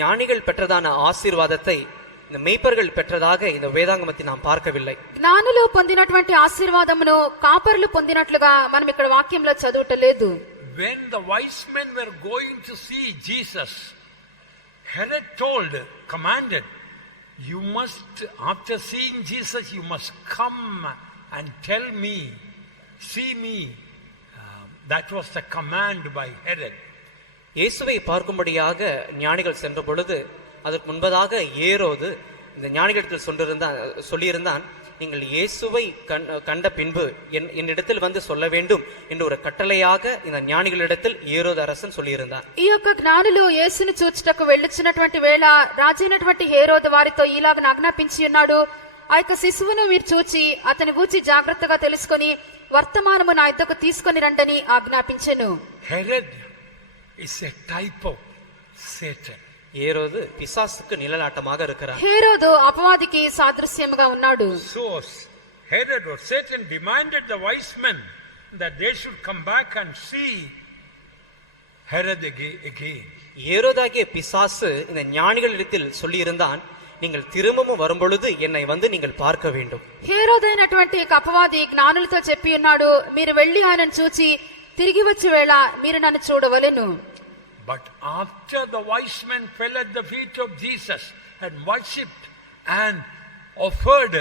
ஞானிகள் பெற்றதான ஆசீர்வாதத்தை இந்த மேய்ப்பர்கள் பெற்றதாக இந்த வேதாங்கமத்தை நாம் பார்க்கவில்லை. జ్ఞానులు పొందినటువంటి ఆశీర్వాదమును కాపరులు పొందినట్లుగా మనం ఇక్కడ వాక్యంలో చదవటలేదు. When the wise men were going to see Jesus, Herod commanded, you must, after seeing Jesus, you must come and tell me, see me. That was the command by Herod. இயேசுவை பார்க்கும்படியாக ஞானிகள் சென்ற பொழுது அதற்கு முன்பதாக ஏரோது இந்த ஞானிகளிடத்தில் சொல்லியிருந்தான், நீங்கள் இயேசுவை கண்ட பின்பு என்னிடத்தில் வந்து சொல்ல வேண்டும் என்று ஒரு கட்டளையாக இந்த ஞானிகளிடத்தில் ஏரோது அரசன் சொல்லியிருந்தான். ఈ యొక్క జ్ఞానులు యేసుని చూచుటకు వెళ్ళుచున్నటువంటి వేళ రాజైనటువంటి హేరోదు వారితో ఇలాగ ఆజ్ఞాపించి ఉన్నాడు, ఆ యొక్క శిశువును మీరు చూచి అతని గూర్చి జాగ్రత్తగా తెలుసుకొని వర్తమానము నా యొద్దకు తీసుకొని రండని ఆజ్ఞాపించెను. Herod is a type of Satan. ஏரோது பிசாசுக்கு நிழலாட்டமாக இருக்கிறார். హేరోదు అపవాదికి సాదృశ్యముగా ఉన్నాడు. So Herod or Satan demanded the wise men that they should come back and see Herod again. ஏரோதாகிய பிசாசு இந்த ஞானிகளிடத்தில் சொல்லியிருந்தான், நீங்கள் திரும்பவும் வரும்பொழுது என்னை வந்து நீங்கள் பார்க்க வேண்டும். హేరోదైనటువంటి అపవాది జ్ఞానులతో చెప్పి ఉన్నాడు, మీరు వెళ్లి ఆయనను చూచి తిరిగి వచ్చే వేళ మీరు నన్ను చూడవలెను. But after the wise men fell at the feet of Jesus and worshipped and offered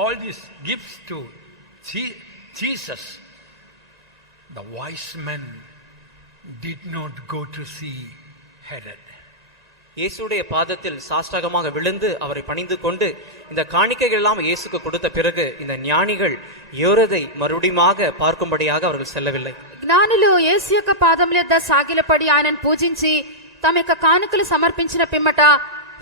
all these gifts to Jesus, the wise men did not go to see Herod. இயேசுடைய பாதத்தில் சாஷ்டாகமாக விழுந்து அவரை பணிந்து கொண்டு இந்த காணிக்கைகள் எல்லாம் இயேசுக்கு கொடுத்த பிறகு இந்த ஞானிகள் ஏரோதை மறுபடியுமாக பார்க்கும்படியாக அவர்கள் செல்லவில்லை. జ్ఞానులు యేసు యొక్క పాదముల యొద్ద సాగిలపడి ఆయనను పూజించి తమ యొక్క కానుకలు సమర్పించిన పిమ్మట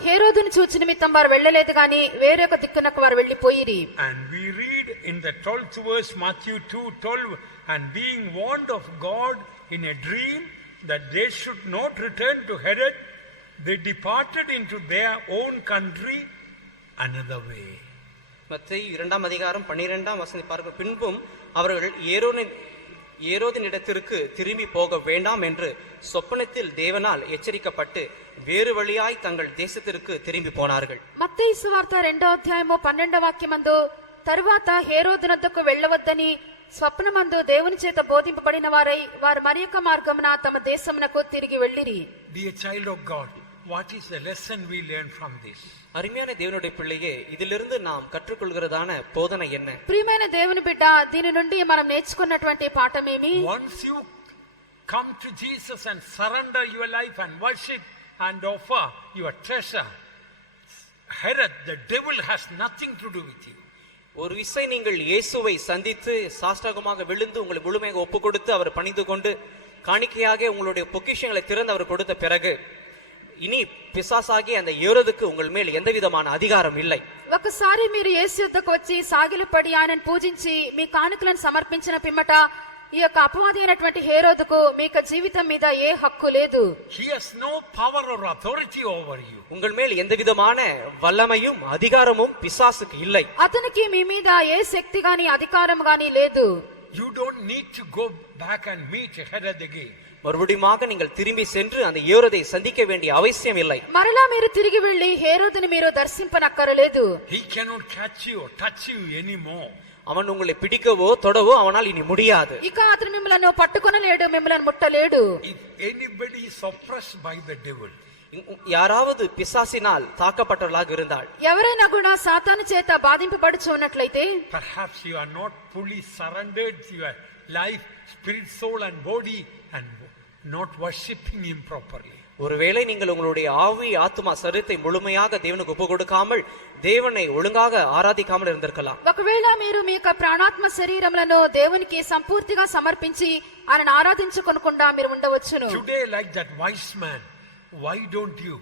హేరోదును చూచి నిమిత్తం వారు వెళ్ళలేదు గాని వేరొక దిక్కునకు వారు వెళ్ళిపోయిరి. And we read in the 12th verse, Matthew 2:12, and being warned of God in a dream that they should not return to Herod, they departed into their own country another way. மத்தேயு 2ஆம் அதிகாரம் 12ஆம் வசனம் பார்க்க, பின்பும் அவர்கள் ஏரோதினிடத்திற்கு திரும்பி போக வேண்டாம் என்று சொப்பனத்தில் தேவனால் எச்சரிக்கப்பட்டு వేరు వழிయాய் தங்கள் దేశத்திற்கு திரும்பி పోనాர்கள். మత్తయి సువార్త 2వ అధ్యాయము 12వ వాక్యమందు తరువాత హేరోదునొద్దకు వెళ్ళవద్దని స్వప్నమందు దేవుని చేత బోధింపబడిన వారై వారు మరియొక మార్గమున తమ దేశమునకు తిరిగి వెళ్ళిరి. Dear child of God, what is the lesson we learn from this? அருமையான தேவனுடைய பிள்ளையே, இதிலிருந்து நாம் கற்றுக்கொள்கிறதான போதனை என்ன? ప్రియమైన దేవుని బిడ్డ, దీని నుండి మనం నేర్చుకున్నటువంటి పాఠమేమి? Once you come to Jesus and surrender your life and worship and offer your treasure, Herod, the devil, has nothing to do with you. ஒரு விசை நீங்கள் இயேசுவை சந்தித்து சாஷ்டாகமாக விழுந்து உங்களை முழுமையாக ஒப்பு கொடுத்து அவர் பணிந்து கொண்டு காணிக்கையாக உங்களுடைய பொக்கிஷங்களை திறந்து அவர் கொடுத்த பிறகு இனி பிசாசாகி அந்த ஏரோதுக்கு உங்கள் மேல் எந்த விதமான அதிகாரம் இல்லை. ఒకసారి మీరు యేసు యొద్దకు వచ్చి సాగిలపడి ఆయనను పూజించి మీ కానుకలను సమర్పించిన పిమ్మట ఈ యొక్క అపవాది అయినటువంటి హేరోదుకు మీకు జీవితం మీద ఏ హక్కు లేదు. He has no power or authority over you. உங்கள் மேல் எந்த விதமான வல்லமையும் அதிகாரமும் பிசாசுக்கு இல்லை. అతనికి మీ మీద ఏ శక్తి గాని అధికారం గాని లేదు. You don't need to go back and meet Herod again. மறுபடியுமாக நீங்கள் திரும்பி சென்று அந்த ஏரோதை சந்திக்க வேண்டிய அவசியம் இல்லை. మరలా మీరు తిరిగి వెళ్లి హేరోదుని మీరు దర్శింపనక్కరలేదు. He cannot catch you or touch you anymore. அவன் உங்களை பிடிக்கவோ தொடவோ அவனால் இனி முடியாது. ఇక అతను మిమ్మల్ని పట్టుకొనలేడు, మిమ్మల్ని ముట్టలేడు. If anybody is oppressed by the devil, யாராவது பிசாசினால் தாக்கப்பட்டவர்களாக இருந்தால், ఎవరైనా కూడా సాతాను చేత బాధింపబడుచు ఉన్నట్లయితే, perhaps you are not fully surrendered your life, spirit, soul and body and not worshiping him properly. ஒருவேளை நீங்கள் உங்களுடைய ஆவி ஆத்மா சரீரத்தை முழுமையாக தேவனுக்கு ஒப்பு கொடுக்காமல் தேவனை ஒழுங்காக ஆராதிக்காமல் இருந்திருக்கலாம். ఒకవేళ మీరు మీ యొక్క ప్రాణాత్మ శరీరములను దేవునికి సంపూర్తిగా సమర్పించి ఆయనను ఆరాధించుకొనకుండా మీరు ఉండవచ్చును. Today, like that wise man, why don't you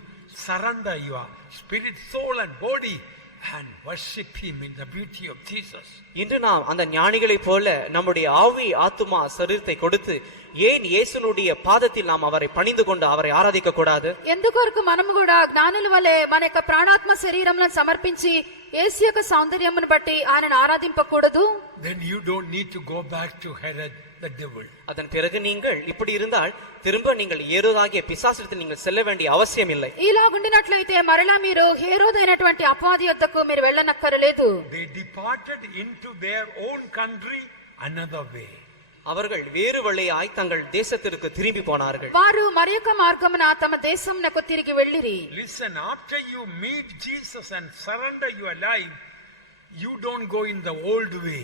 surrender your spirit, soul and body and worship him in the beauty of Jesus? இன்று நாம் அந்த ஞானிகளைப் போல நம்முடைய ஆவி ஆத்மா சரீரத்தை கொடுத்து ஏன் இயேசுனுடைய பாதத்தில் நாம் அவரை பணிந்து கொண்டு அவரை ஆராதிக்க கூடாது? ఎందుకొరకు మనము కూడా జ్ఞానుల వలె మన యొక్క ప్రాణాత్మ శరీరములను సమర్పించి యేసు యొక్క సౌందర్యమును బట్టి ఆయనను ఆరాధింపకూడదు? Then you don't need to go back to Herod the devil. அதன் பிறகு நீங்கள் இப்படி இருந்தால் திரும்ப நீங்கள் ஏரோதாகிய பிசாசிடத்தில் நீங்கள் செல்ல வேண்டிய அவசியம் இல்லை. ఇలాగుండినట్లయితే మరలా మీరు హేరోదు అయినటువంటి అపవాది యొద్దకు మీరు వెళ్ళనక్కరలేదు. They departed into their own country another way. அவர்கள் வேறு வழியாய் தங்கள் தேசத்திற்கு திரும்பி போனார்கள். వారు మరియొక మార్గమున తమ దేశమునకు తిరిగి వెళ్ళిరి. Listen, after you meet Jesus and surrender your life, you don't go in the old way.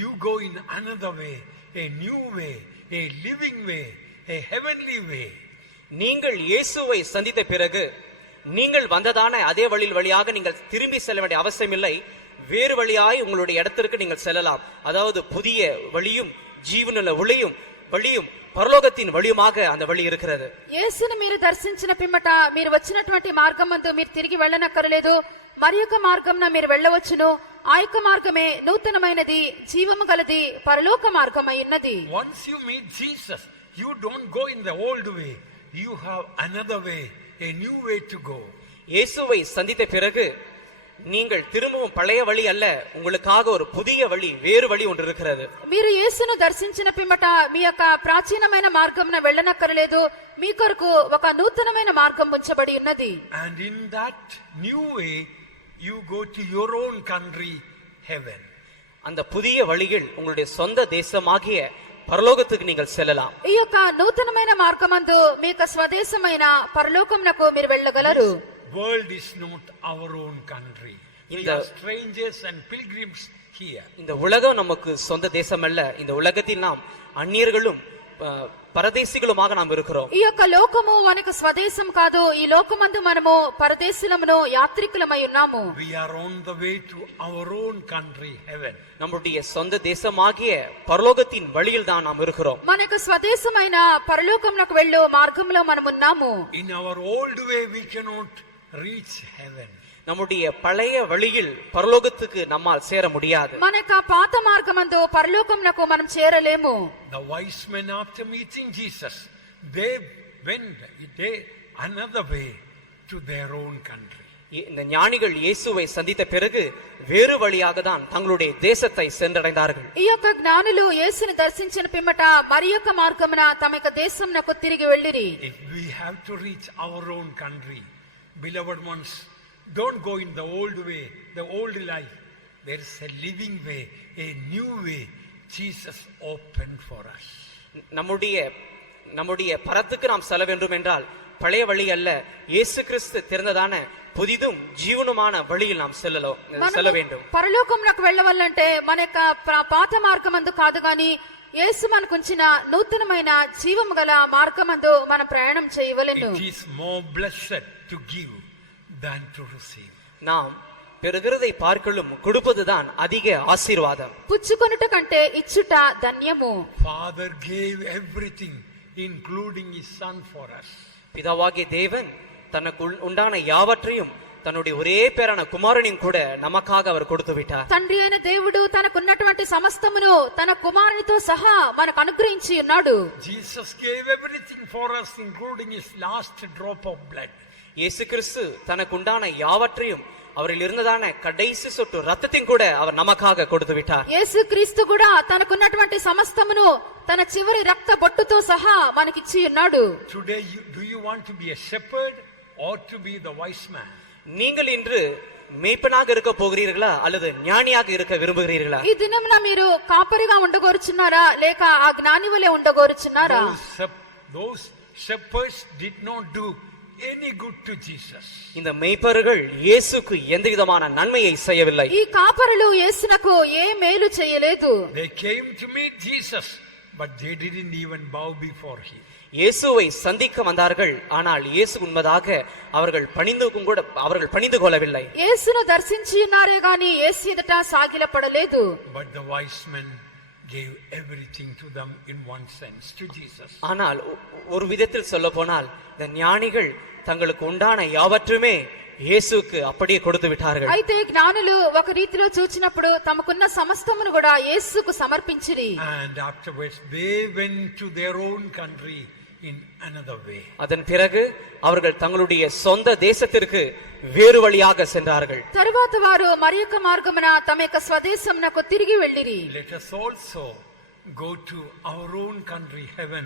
You go in another way, a new way, a living way, a heavenly way. நீங்கள் இயேசுவை சந்தித்த பிறகு நீங்கள் வந்ததான அதே வழியாக நீங்கள் திரும்பி செல்ல வேண்டிய அவசியம் இல்லை. வேறு வழியாய் உங்களுடைய இடத்திற்கு நீங்கள் செல்லலாம். அதாவது புதிய வழியும் జీవనుల వழியும் పరలోకத்தின் వழியுமாக அந்த వழி இருக்கிறது. యేసుని మీరు దర్శించిన పిమ్మట మీరు వచ్చినటువంటి మార్గమందు మీరు తిరిగి వెళ్ళనక్కరలేదు. మరియొక మార్గంన మీరు వెళ్ళవచ్చును. ఆ యొక్క మార్గమే నూతనమైనది, జీవము గలది, పరలోక మార్గమై ఉన్నది. Once you meet Jesus, you don't go in the old way. You have another way, a new way to go. இயேசுவை சந்தித்த பிறகு நீங்கள் திரும்பவும் பழைய வழி அல்ல, உங்களுக்காக ஒரு புதிய வழி, வேறு வழி ஒன்று இருக்கிறது. మీరు యేసును దర్శించిన పిమ్మట మీ యొక్క ప్రాచీనమైన మార్గమున వెళ్ళనక్కరలేదు. మీ కొరకు ఒక నూతనమైన మార్గం ఉంచబడి ఉన్నది. And in that new way you go to your own country, heaven. அந்த புதிய வழியில் உங்களுடைய சொந்த தேசமாகிய పరలోకத்துக்கு நீங்கள் செல்லலாம். ఈ యొక్క నూతనమైన మార్గమందు మీ యొక్క స్వదేశమైన పరలోకమునకు మీరు వెళ్ళగలరు. World is not our own country. We are strangers and pilgrims here. இந்த உலகம் நமக்கு சொந்த தேசம் அல்ல. இந்த உலகத்தில் நாம் அந்நியர்களும் పరదేశిகளுமாக நாம் இருக்கிறோம். ఈ యొక్క లోకము మనకు స్వదేశం కాదు. ఈ లోకమందు మనము పరదేశులమును, యాత్రికులమై ఉన్నాము. We are on the way to our own country, heaven. நம்முடைய சொந்த தேசமாகிய பரலோகத்தின் வழியில் தான் நாம் இருக்கிறோம். మనకు స్వదేశమైన పరలోకమునకు వెళ్ళు మార్గంలో మనం ఉన్నాము. In our old way we cannot reach heaven. நம்முடைய பழைய வழியில் பரலோகத்துக்கு நம்மால் சேர முடியாது. మన యొక్క పాత మార్గమందు పరలోకమునకు మనం చేరలేము. The wise men after meeting Jesus, they went another way to their own country. இந்த ஞானிகள் இயேசுவை சந்தித்த பிறகு வேறு வழியாக தான் தங்களுடைய தேசத்தை சென்றடைந்தார்கள். ఈ యొక్క జ్ఞానులు యేసుని దర్శించిన పిమ్మట మరి యొక్క మార్గమున తమ యొక్క దేశమునకు తిరిగి వెళ్ళిరి. If we have to reach our own country, beloved ones, don't go in the old way, the old life. There is a living way, a new way Jesus opened for us. நம்முடைய பரத்துக்கு நாம் செல்ல வேண்டும் என்றால் பழைய வழி அல்ல, இயேசு கிறிஸ்து திறந்ததான புதிதும் జీవనமான వழியில் நாம் செல்ல வேண்டும். పరలోకమునకు వెళ్ళవాలంటే మన యొక్క పాత మార్గమందు కాదు గాని యేసు మనకు ఉంచిన నూతనమైన జీవము గల మార్గమందు మనం ప్రయాణం చేయవలెను. It is more blessed to give than to receive. நாம் பெறுகிறதை பார்க்கலும் கொடுப்பதுதான் அதிக ஆசீர்வாதம். పుచ్చుకొనుట కంటే ఇచ్చుట ధన్యము. Father gave everything including his son for us. பிதாவாகிய தேவன் தனக்கு உண்டான யாவற்றையும் தன்னுடைய ஒரே பேரான குமாரனையும் கூட நமக்காக அவர் கொடுத்து விட்டார். తండ్రి అయిన దేవుడు తనకున్నటువంటి సమస్తమును తన కుమారునితో సహా మనకు అనుగ్రహించి ఉన్నాడు. Jesus gave everything for us including his last drop of blood. இயேசு கிறிஸ்து தனக்கு உண்டான யாவற்றையும் அவரில் இருந்ததான கடைசி சொட்டு ரத்தத்தையும் கூட அவர் நமக்காக கொடுத்து விட்டார். యేసు క్రీస్తు కూడా తనకున్నటువంటి సమస్తమును తన చివరి రక్త బొట్టుతో సహా మనకిచ్చి ఉన్నాడు. Today do you want to be a shepherd or to be the wise man? நீங்கள் இன்று మేపనాగా இருக்க పోகிறீர்களா அல்லது ஞானியாக இருக்க விரும்புகிறீர்களா? ఈ దినమున మీరు కాపరిగా ఉండగోరుచున్నారా లేక ఆ జ్ఞాని వలె ఉండగోరుచున్నారా? Those shepherds did not do any good to Jesus. இந்த மேய்ப்பர்கள் இயேசுக்கு எந்த விதமான நன்மையை செய்யவில்லை. ఈ కాపరులు యేసునకు ఏ మేలు చేయలేదు. They came to meet Jesus but they didn't even bow before him. இயேசுவை சந்திக்க வந்தார்கள், ஆனால் இயேசு உண்மையாக அவர்கள் பணிந்து கொள்ளவில்லை. యేసును దర్శించి ఉన్నారే గాని యేసు ఎదుట సాగిలపడలేదు. But the wise men gave everything to them in one sense to Jesus. ஆனால் ஒரு விதத்தில் சொல்ல போனால் இந்த ஞானிகள் தங்களுக்கு உண்டான யாவற்றுமே యేసుకు அப்படியே கொடுத்து விட்டார்கள். అయితే జ్ఞానులు ఒక రీతిలో చూచినప్పుడు తమకున్న సమస్తమును కూడా యేసుకు సమర్పించిరి. And afterwards they went to their own country in another way. அதன் பிறகு அவர்கள் தங்களுடைய சொந்த தேசத்திற்கு వేరు వழியாக சென்றார்கள். తరువాత వారు మరియొక మార్గమున తమ యొక్క స్వదేశమునకు తిరిగి వెళ్ళిరి. Let us also go to our own country, heaven,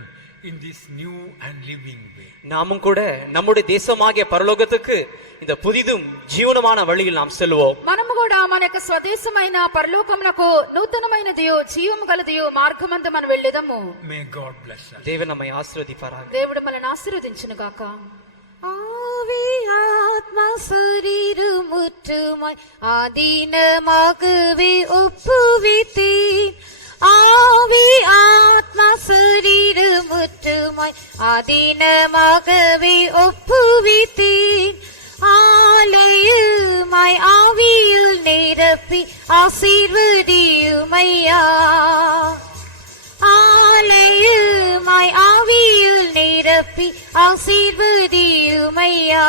in this new and living way. நாமும் கூட நம்முடைய தேசமாகிய பரலோகத்துக்கு இந்த புதிதும் ஜீவனமான வழியில் நாம் செல்வோம். మనము కూడా మన యొక్క స్వదేశమైన పరలోకమునకు నూతనమైనదియో జీవము గలదియో మార్గమందు మనం వెళ్ళిదము. May God bless us. தேவன் நம்மை ஆசீர்வதிப்பாராக. దేవుడు మనల్ని ఆశీర్వదించును గాక. ஆவி ஆத்மா சரீரம் முற்றுமாய் ஆதீனமாகவே ஒப்புவித்தீர். ஆவி ஆத்மா சரீரம் முற்றுமாய் ஆதீனமாகவே ஒப்புவித்தீர். ஆலயமாய் ஆவியில் நிரப்பி ஆசீர்வதியுமையா. ஆலயமாய் ஆவியில் நிரப்பி ஆசீர்வதியுமையா.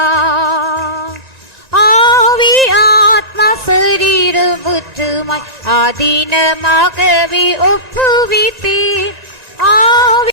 ஆவி ஆத்மா சரீரம் முற்றுமாய் ஆதீனமாகவே ஒப்புவித்தீர். ஆவி